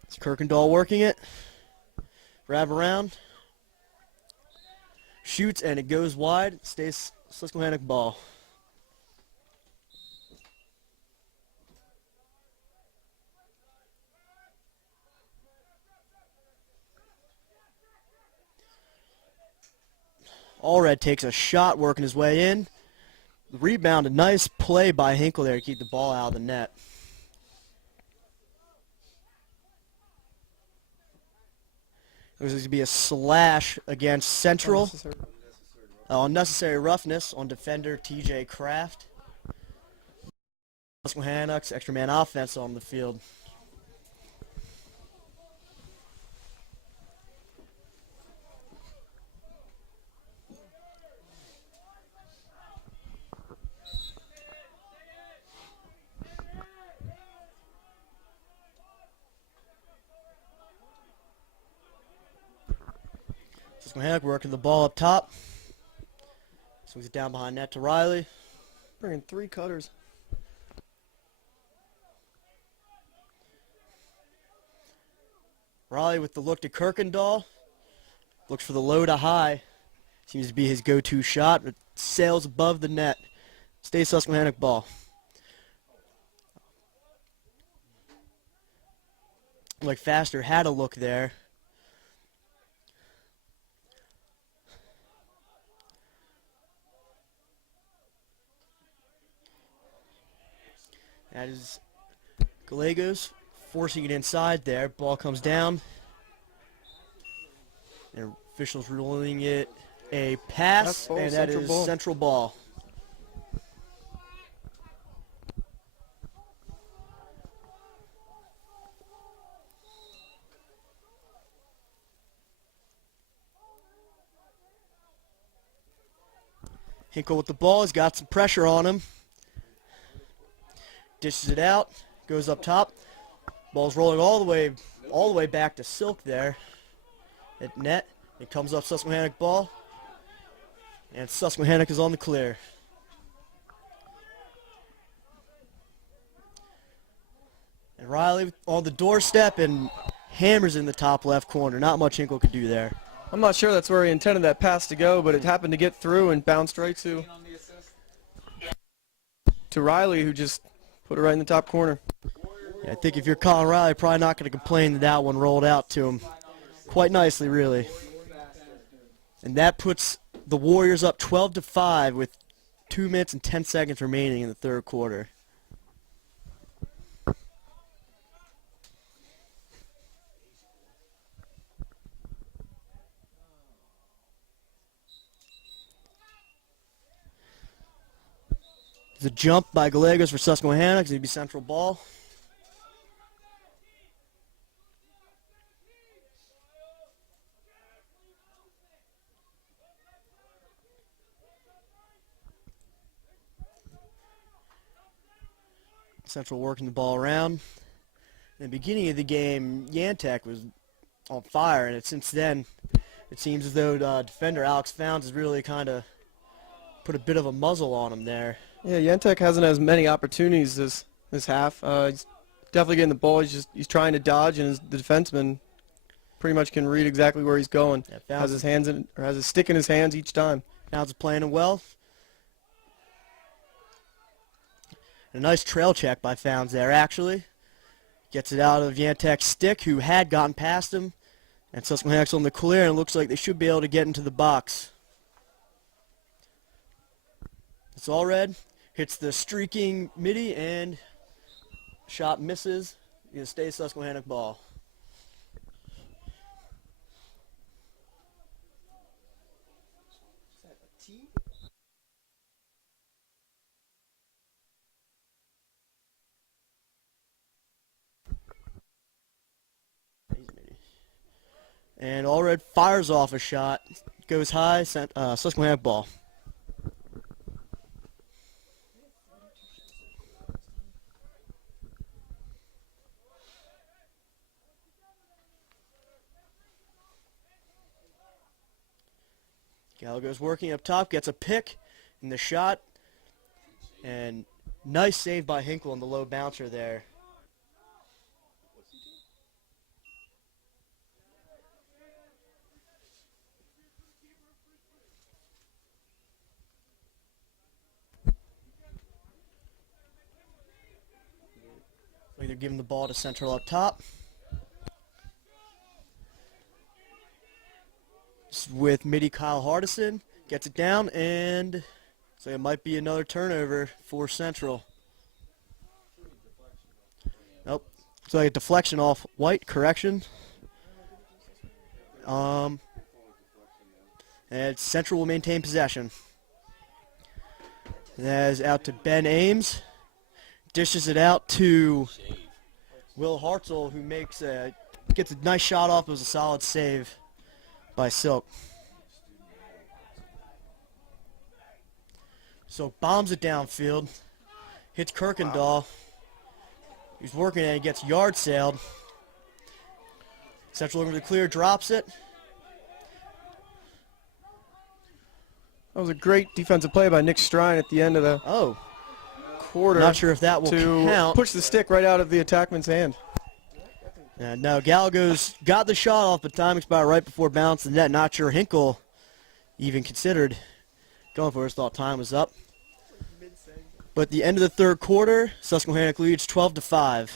It's Kirkendall working it. Wrap around. Shoots, and it goes wide. Stays Susquehannock ball. Allred takes a shot, working his way in. The rebound, a nice play by Hinkle there to keep the ball out of the net. It was going to be a slash against Central. Unnecessary roughness on defender TJ Kraft. Susquehannock's extra man offense on the field. Susquehannock working the ball up top. Swings it down behind net to Riley. Bringing 3 cutters. Riley with the look to Kirkendall. Looks for the low to high. Seems to be his go-to shot. It sails above the net. Stays Susquehannock ball. Like Faster had a look there. That is Gallegos forcing it inside there. Ball comes down. And officials ruling it a pass, ball, and that is ball. Central ball. Hinkle with the ball. He's got some pressure on him. Dishes it out, goes up top. Ball's rolling all the way back to Silk there at net. It comes up Susquehannock ball, and Susquehannock is on the clear. And Riley on the doorstep and hammers in the top left corner. Not much Hinkle could do there. I'm not sure that's where he intended that pass to go, but it happened to get through and bounced right to Riley, who just put it right in the top corner. Yeah, I think if you're Colin Riley, you're probably not going to complain that that one rolled out to him quite nicely, really. And that puts the Warriors up 12-5 with 2 minutes and 10 seconds remaining in the third quarter. the jump by Gallegos for Susquehannock. It's going to be central ball. Central working the ball around. In the beginning of the game, Yantek was on fire, and since then, it seems as though defender Alex Founds has really kind of put a bit of a muzzle on him there. Yeah, Yantek hasn't as many opportunities this half. He's definitely getting the ball. He's trying to dodge, and the defenseman pretty much can read exactly where he's going. Yeah, has his stick in his hands each time. Founds is playing it well. A nice trail check by Founds there, actually. Gets it out of Yantek's stick, who had gotten past him. And Susquehannock's on the clear, and it looks like they should be able to get into the box. It's all red. Hits the streaking midi, and shot misses. It stays Susquehannock ball. And Allred fires off a shot. Goes high, Susquehannock ball. Gallagher's working up top, gets a pick in the shot. And nice save by Hinkle on the low bouncer there. They're giving the ball to Central up top. With midi Kyle Hardison. Gets it down, and so it might be another turnover for Central. Nope. It's like a deflection off White. Correction. And Central will maintain possession. That is out to Ben Ames. Dishes it out to Will Hartzell, who gets a nice shot off. It was a solid save by Silk. So bombs it downfield. Hits Kirkendall. He's working it. He gets yard sailed. Central over the clear, drops it. That was a great defensive play by Nick Strine at the end of the quarter. Not sure if that will count. Push the stick right out of the attackman's hand. No, Gallagher's got the shot off, but time expired right before bouncing the net. Not sure Hinkle even considered going for it. Thought time was up. But at the end of the third quarter, Susquehannock leads 12-5.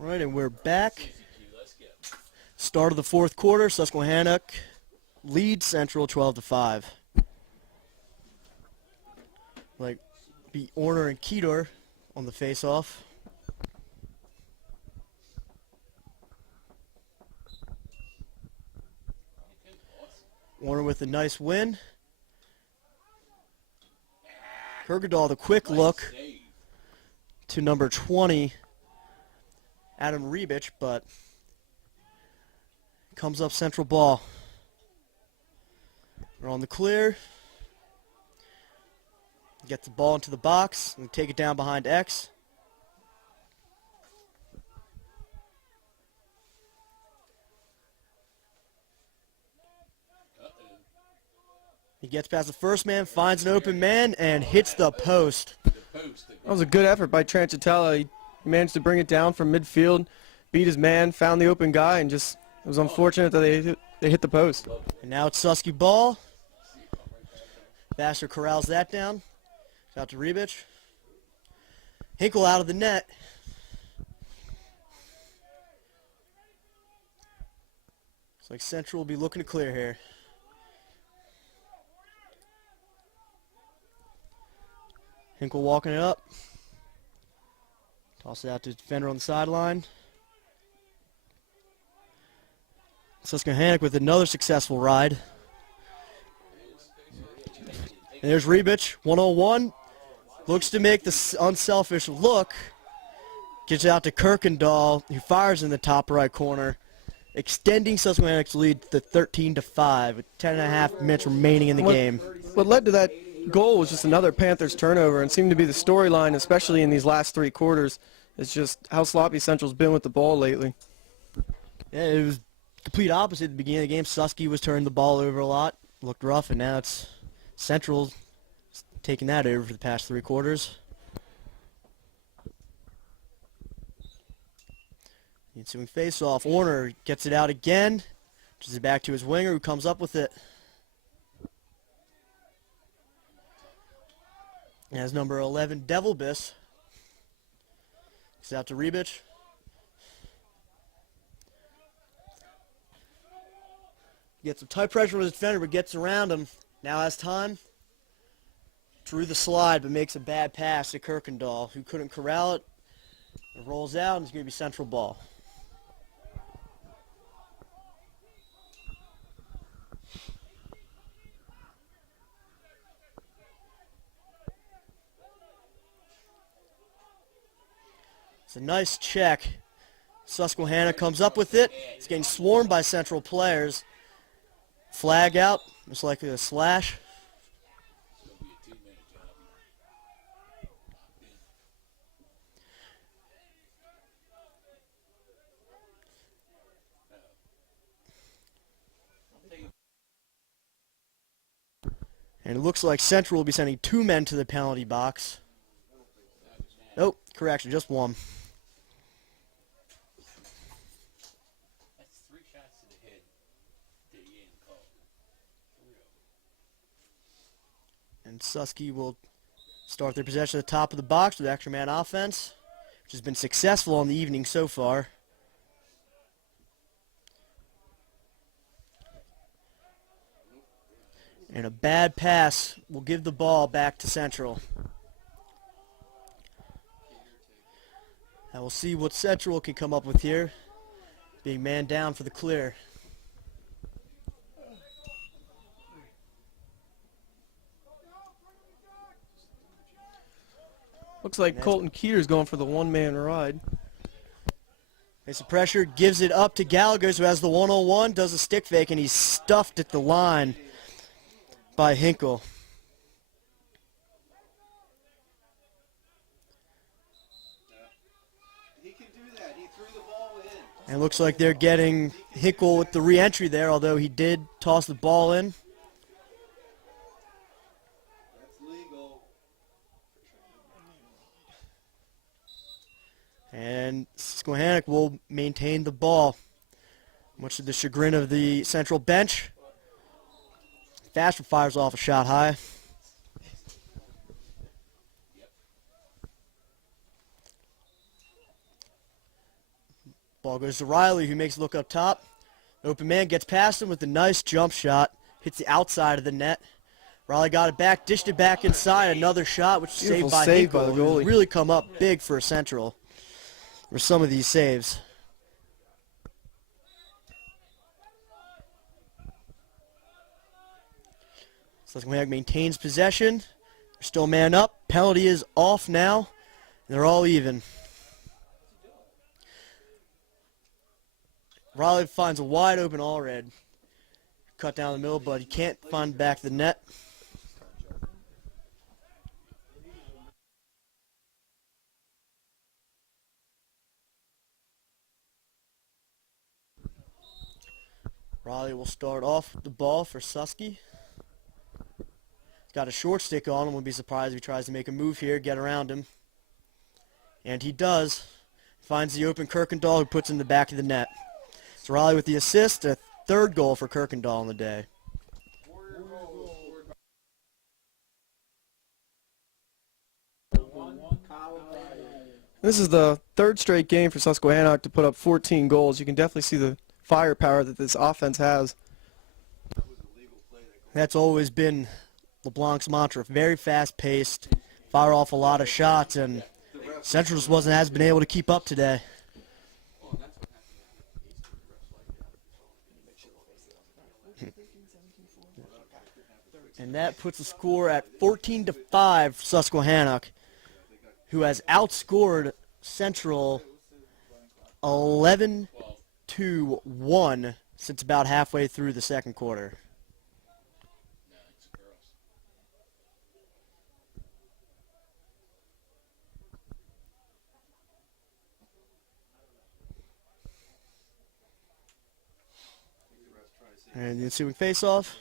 All right, and we're back. Easy, Q. Let's go. Start of the fourth quarter. Susquehannock leads Central 12-5. Like, beat Orner and Kedor on the face-off. Okay, boss. Orner with a nice win. Kirkendall, the quick look Save. to number 20, Adam Rebic, but comes up Central ball. We're on the clear. Get the ball into the box and take it down behind X. Uh-oh. He gets past the first man, finds an open man, and hits the post. The post. That was a good effort by Tranchitella. He managed to bring it down from midfield, beat his man, found the open guy, and just it was unfortunate that they hit the post. And now it's Susky ball. Vassar corrals that down. Out to Rebic. Hinkle out of the net. Looks like Central will be looking to clear here. Hinkle walking it up. Toss it out to defender on the sideline. Susquehannock with another successful ride. And there's Rebic, 101. Looks to make the unselfish look. Gets out to Kirkendall, who fires in the top right corner, extending Susquehannock's lead to 13-5, with 10.5 minutes remaining in the game. What led to that goal was just another Panthers turnover, and seemed to be the storyline, especially in these last three quarters. It's just how sloppy Central's been with the ball lately. Yeah, it was complete opposite at the beginning of the game. Susky was turning the ball over a lot, looked rough, and now it's Central taking that over for the past three quarters. The ensuing face-off. Orner gets it out again. Pushes it back to his winger, who comes up with it. And as number 11, Devilbus. It's out to Rebic. Gets some tight pressure on his defender, but gets around him. Now has time. Through the slide, but makes a bad pass to Kirkendall, who couldn't corral it. It rolls out, and it's going to be Central ball. It's a nice check. Susquehanna comes up with it. It's getting swarmed by Central players. Flag out, just like a slash. It's going to be a 2-minute job. And it looks like Central will be sending 2 men to the penalty box. Nope, correction, just 1. That's 3 shots to the head. That he ain't called. 3 of them. And Susky will start their possession at the top of the box with extra man offense, which has been successful on the evening so far. And a bad pass will give the ball back to Central. Now we'll see what Central can come up with here, being man down for the clear. Looks like Colton Keeter's going for the one-man ride. Makes the pressure, gives it up to Gallagher, who has the 101, does a stick fake, and he's stuffed at the line by Hinkle. He can do that. He threw the ball in. And it looks like they're getting Hinkle with the re-entry there, although he did toss the ball in. That's legal. And Susquehannock will maintain the ball, much to the chagrin of the Central bench. Faster fires off a shot high. Ball goes to Riley, who makes a look up top. Open man gets past him with a nice jump shot. Hits the outside of the net. Riley got it back, dished it back inside. Another shot, which is saved Beautiful by save by Hinkle, the who's goalie. really come up big for a Central for some of these saves. Susquehannock maintains possession. They're still man up. Penalty is off now. And they're all even. Riley finds a wide open Allred. Cut down the middle, but he can't find back the net. Riley will start off with the ball for Susky. He's got a short stick on him. Wouldn't be surprised if he tries to make a move here, get around him. And he does. Finds the open Kirkendall, who puts in the back of the net. So Riley with the assist, a third goal for Kirkendall on the day. This is the third straight game for Susquehannock to put up 14 goals. You can definitely see the firepower that this offense has. That's always been LeBlanc's mantra. Very fast-paced, fire off a lot of shots, and Central just hasn't been able to keep up today. And that puts the score at 14-5 Susquehannock, who has outscored Central 11-1 since about halfway through the second quarter. And the ensuing face-off.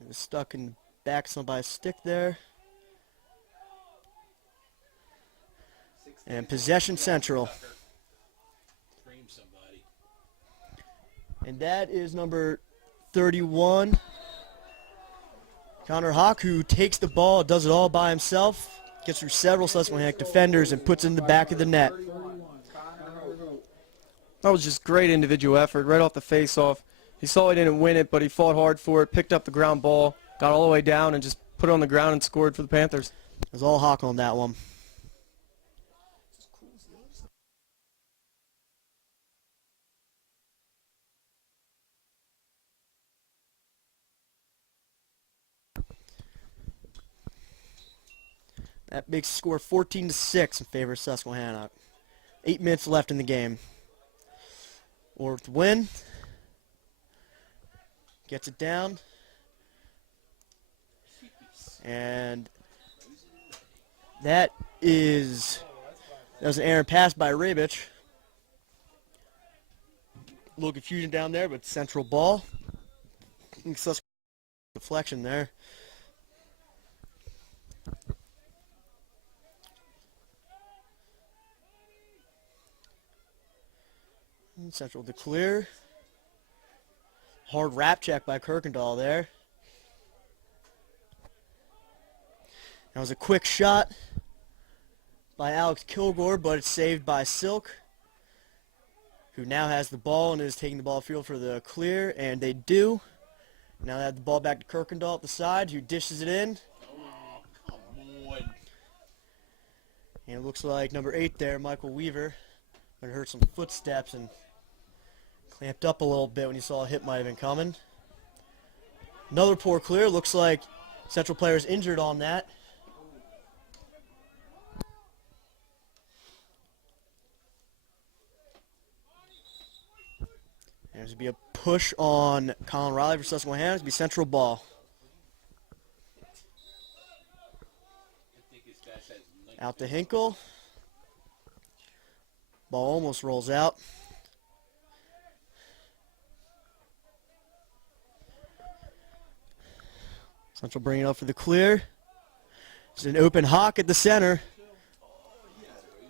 It was stuck in the back of somebody's stick there. And possession Central. Scream somebody. And that is number 31, Connor Hawk, who takes the ball, does it all by himself, gets through several Susquehannock defenders, and puts it in the back of the net. That was just great individual effort right off the face-off. He saw he didn't win it, but he fought hard for it, picked up the ground ball, got all the way down, and just put it on the ground and scored for the Panthers. It was all Hawk on that one. That makes the score 14-6 in favor of Susquehannock. 8 minutes left in the game. Or to win. Gets it down. And that was an errant pass by Rabich. A little confusion down there, but Central ball. Deflection there. Central to clear. Hard wrap check by Kirkendall there. That was a quick shot by Alex Kilgore, but it's saved by Silk, who now has the ball and is taking the ball field for the clear, and they do. Now they have the ball back to Kirkendall at the side, who dishes it in. Oh, come on. And it looks like number 8 there, Michael Weaver, heard some footsteps and clamped up a little bit when he saw a hit might have been coming. Another poor clear. Looks like Central player's injured on that. There's going to be a push on Colin Riley for Susquehanna. It's going to be Central ball. Out to Hinkle. Ball almost rolls out. Central bringing it up for the clear. It's an open Hawk at the center.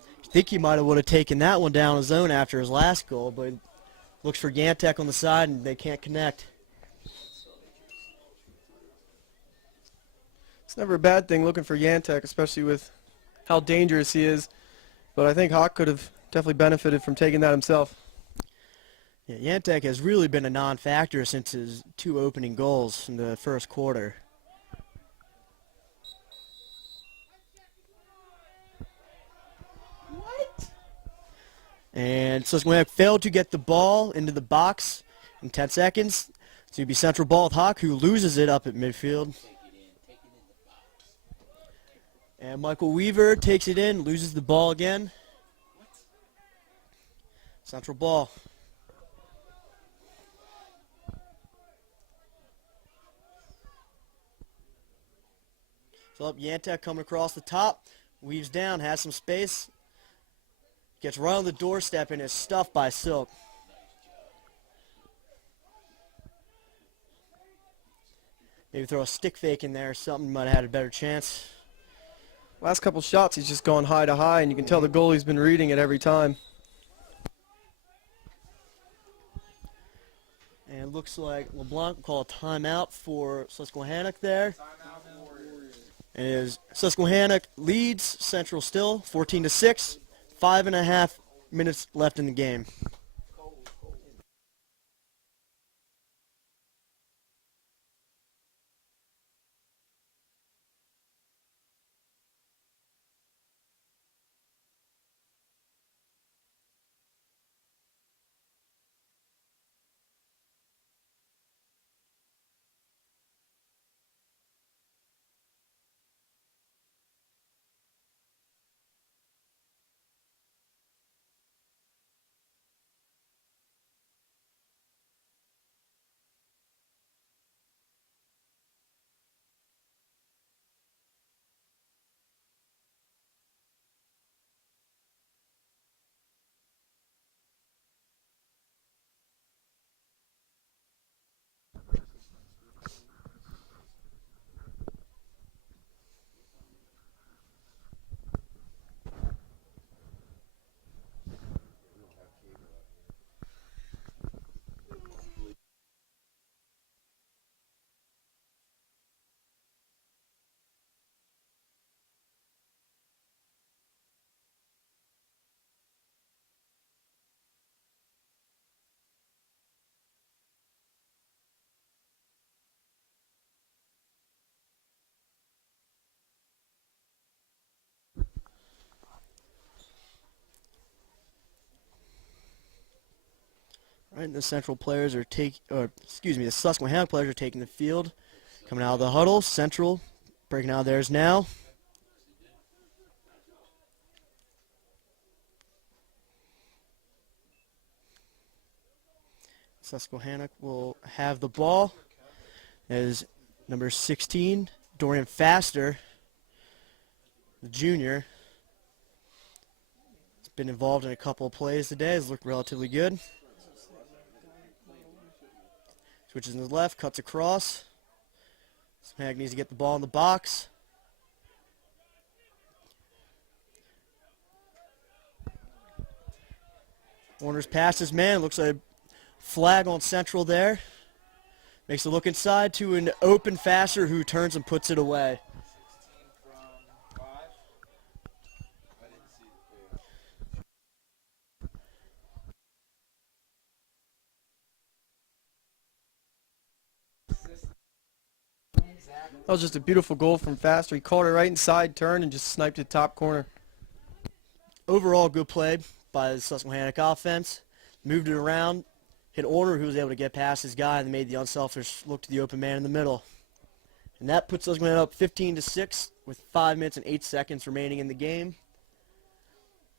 I think he might have would have taken that one down his own after his last goal, but looks for Gantek on the side and they can't connect. It's never a bad thing looking for Yantek, especially with how dangerous he is. but I think Hawk could have definitely benefited from taking that himself. Yeah, Yantek has really been a non-factor since his 2 opening goals in the first quarter. And Susquehannock failed to get the ball into the box in 10 seconds. So it'll be central ball with Hawk, who loses it up at midfield. And Michael Weaver takes it in, loses the ball again. Central ball. So up Yantek coming across the top. Weaves down, has some space. Gets right on the doorstep and is stuffed by Silk. Maybe throw a stick fake in there or something, might have had a better chance. Last couple shots, he's just gone high to high, and you can tell the goalie's been reading it every time. And it looks like LeBlanc will call a timeout for Susquehannock there. As Susquehannock leads Central still, 14-6. 5.5 minutes left in the game. All right, the Central players are the Susquehanna players are taking the field. Coming out of the huddle, Central breaking out of theirs now. Susquehannock will have the ball as number 16, Dorian Faster, the junior. He's been involved in a couple of plays today. Has looked relatively good. Switches to the left, cuts across. Susquehannock needs to get the ball in the box. Warner's past his man. Looks like a flag on Central there. Makes a look inside to an open Faster who turns and puts it away. 16 from 5. That was just a beautiful goal from Faster. He caught it right inside turn and just sniped it top corner. Overall, good play by the Susquehannock offense. Moved it around, hit Order, who was able to get past his guy and made the unselfish look to the open man in the middle. And that puts Susquehannock up 15-6 with 5 minutes and 8 seconds remaining in the game.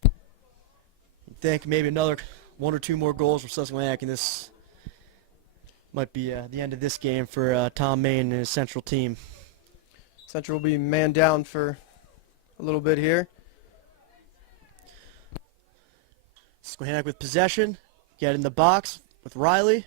I think maybe another 1 or 2 more goals for Susquehannock, and this might be the end of this game for Tom Main and his Central team. Central will be man down for a little bit here. Susquehannock with possession. Get in the box with Riley.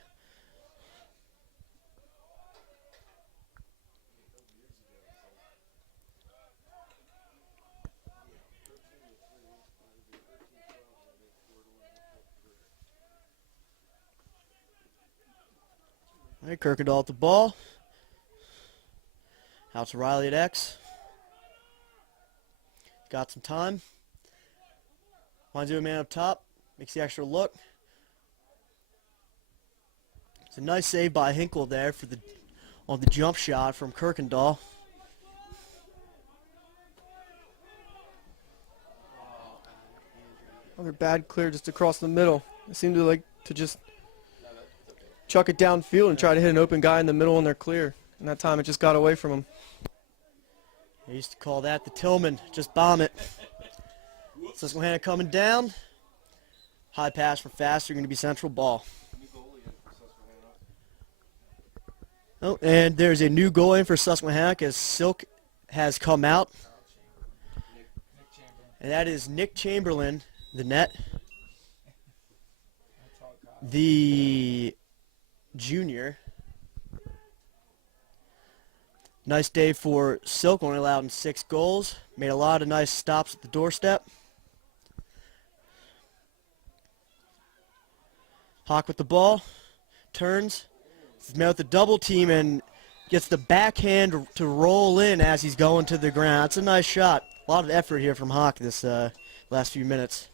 All right, Kirkendall at the ball. Out to Riley at X. Got some time. Finds you a man up top. Makes the extra look. It's a nice save by Hinkle there for the on the jump shot from Kirkendall. Another bad clear just across the middle. They seem to like to just chuck it downfield and try to hit an open guy in the middle on their clear. And that time it just got away from him. They used to call that the Tillman. Just bomb it. Susquehanna coming down. High pass for Faster. Going to be Central ball. Oh, and there's a new goal in for Susquehannock as Silk has come out. And that is Nick Chamberlain, the net. The junior. Nice day for Silk, only allowed in 6 goals. Made a lot of nice stops at the doorstep. Hawk with the ball. Turns. He's met with the double team and gets the backhand to roll in as he's going to the ground. It's a nice shot. A lot of effort here from Hawk this last few minutes.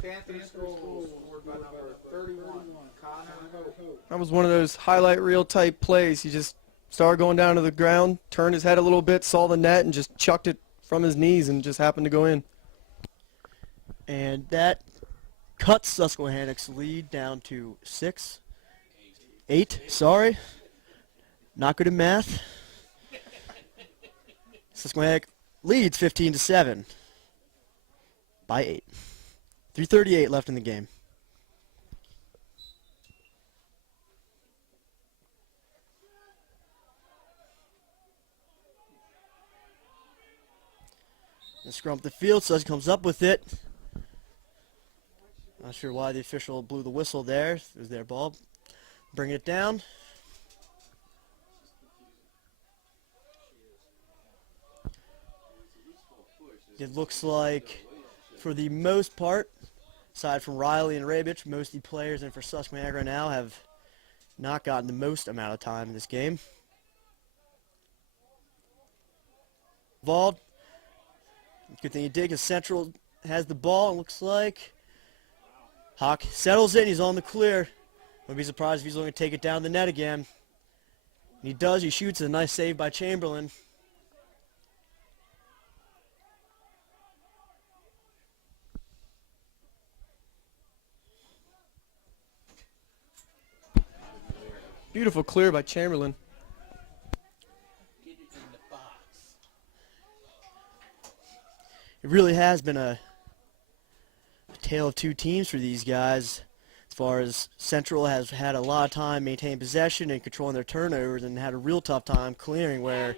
Panthers goal scored by number 31, Connor Hope. That was one of those highlight reel type plays. He just started going down to the ground, turned his head a little bit, saw the net, and just chucked it from his knees and just happened to go in. And that cuts Susquehannock's lead down to 8, sorry. Not good at math. Susquehannock leads 15-7 by 8. 3:38 left in the game. The scrum up the field, Sus comes up with it. Not sure why the official blew the whistle there. It was their ball. Bring it down. It looks like, for the most part, aside from Riley and Rabich, most of the players in for Susquehannock right now have not gotten the most amount of time in this game. Involved. Good thing he did because Central has the ball, it looks like. Hawk settles in, he's on the clear. Wouldn't be surprised if he's going to take it down the net again. And he does, he shoots. A nice save by Chamberlain. Beautiful clear by Chamberlain. Get it in the box. It really has been a tale of two teams for these guys. As far as Central has had a lot of time maintaining possession and controlling their turnovers and had a real tough time clearing, where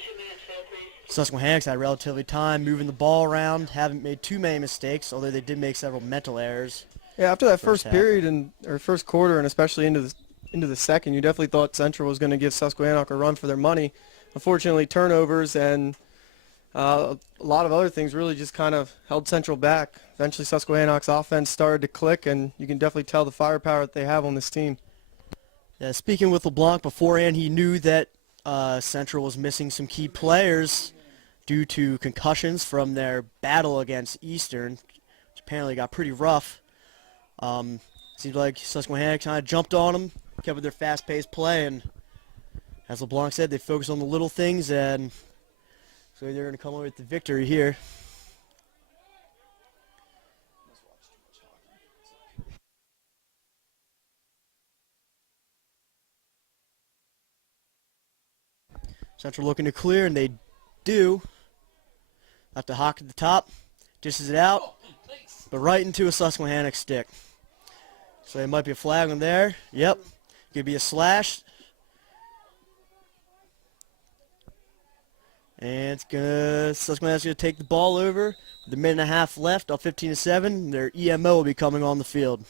Susquehannock's had relatively time moving the ball around, haven't made too many mistakes, although they did make several mental errors. Yeah, after that first half. period or first quarter, and especially into the second, you definitely thought Central was going to give Susquehannock a run for their money. Unfortunately, turnovers and a lot of other things really just kind of held Central back. Eventually, Susquehannock's offense started to click, and you can definitely tell the firepower that they have on this team. Yeah, speaking with LeBlanc beforehand, he knew that Central was missing some key players due to concussions from their battle against Eastern, which apparently got pretty rough. Seems like Susquehanna kind of jumped on them, kept with their fast-paced play, and as LeBlanc said, they focused on the little things, and so they're going to come away with the victory here. Central looking to clear, and they do. Got the Hawk at the top, dishes it out, but right into a Susquehannock stick. So there might be a flag on there. Yep, could be a slash. And Susquehannock's gonna take the ball over with a minute and a half left, all 15-7. Their EMO will be coming on the field.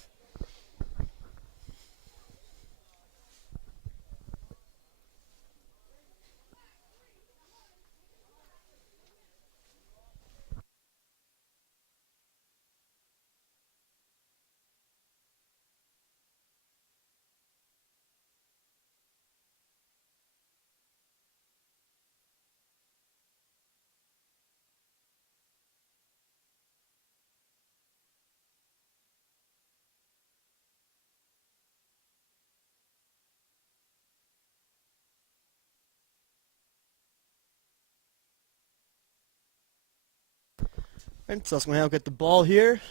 And Susquehannock get the ball here.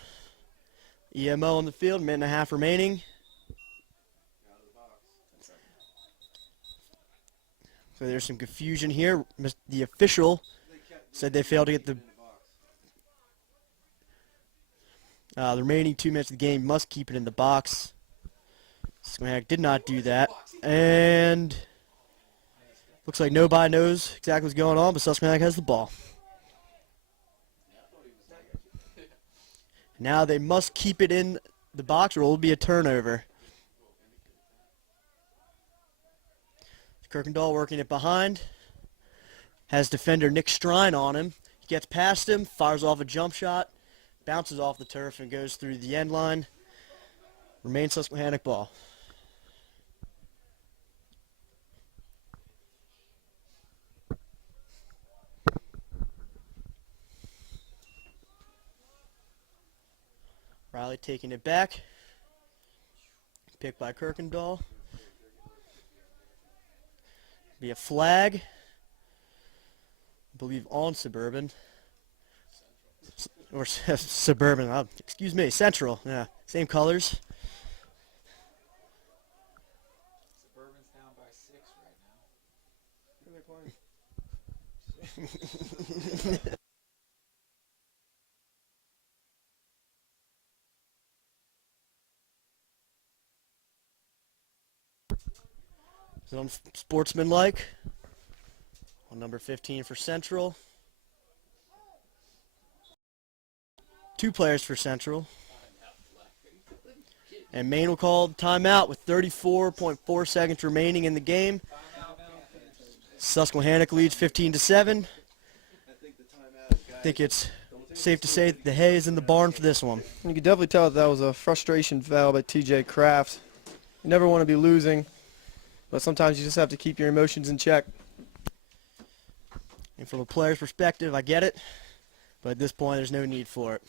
EMO on the field, minute and a half remaining. So there's some confusion here. The official said they failed to get the remaining 2 minutes of the game, must keep it in the box. Susquehannock did not do that. And looks like nobody knows exactly what's going on, but Susquehannock has the ball. Now they must keep it in the box or it will be a turnover. Kirkendall working it behind. Has defender Nick Strine on him. He gets past him, fires off a jump shot, bounces off the turf and goes through the end line. Remains Susquehannock ball. Riley taking it back. Picked by Kirkendall. Be a flag. I believe on Suburban. Or Suburban. Excuse me. Central. Yeah. Same colors. Suburban's down by 6 right now. So unsportsmanlike. On number 15 for Central. 2 players for Central. And Maine will call timeout with 34.4 seconds remaining in the game. Susquehannock leads 15-7. I think it's safe to say that the hay is in the barn for this one. You can definitely tell that was a frustration foul by TJ Kraft. You never want to be losing, but sometimes you just have to keep your emotions in check. And from a player's perspective, I get it, but at this point, there's no need for it.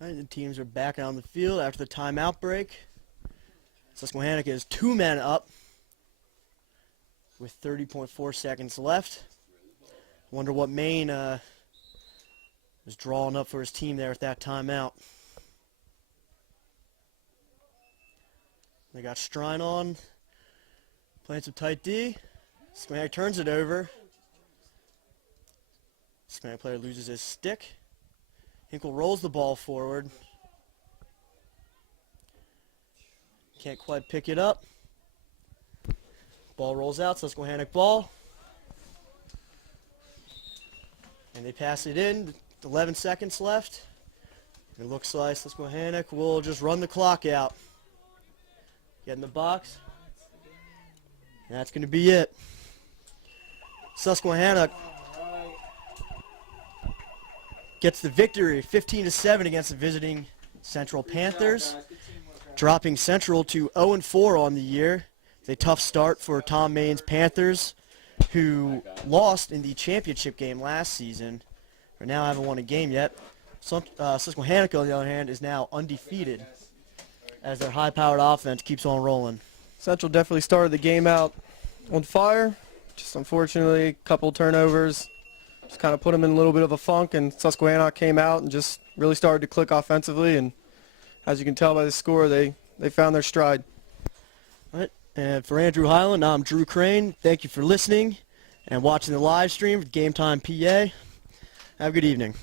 All right, the teams are back on the field after the timeout break. Susquehannock is 2 men up with 30.4 seconds left. Wonder what Maine was drawing up for his team there at that timeout. They got Strine on, playing some tight D. Susquehannock turns it over. Susquehannock player loses his stick. Hinkle rolls the ball forward. Can't quite pick it up. Ball rolls out, Susquehannock ball. And they pass it in, 11 seconds left. It looks like Susquehannock will just run the clock out. Get in the box. And that's going to be it. Susquehannock gets the victory, 15-7 against the visiting Central Panthers, dropping Central to 0-4 on the year. It's a tough start for Tom Maine's Panthers, who lost in the championship game last season. Or now haven't won a game yet. Susquehannock, on the other hand, is now undefeated as their high-powered offense keeps on rolling. Central definitely started the game out on fire. Just unfortunately, a couple turnovers just kind of put them in a little bit of a funk, and Susquehannock came out and just really started to click offensively, and as you can tell by the score, they found their stride. All right. And for Andrew Highland, I'm Drew Crane. Thank you for listening and watching the live stream with Game Time PA. Have a good evening.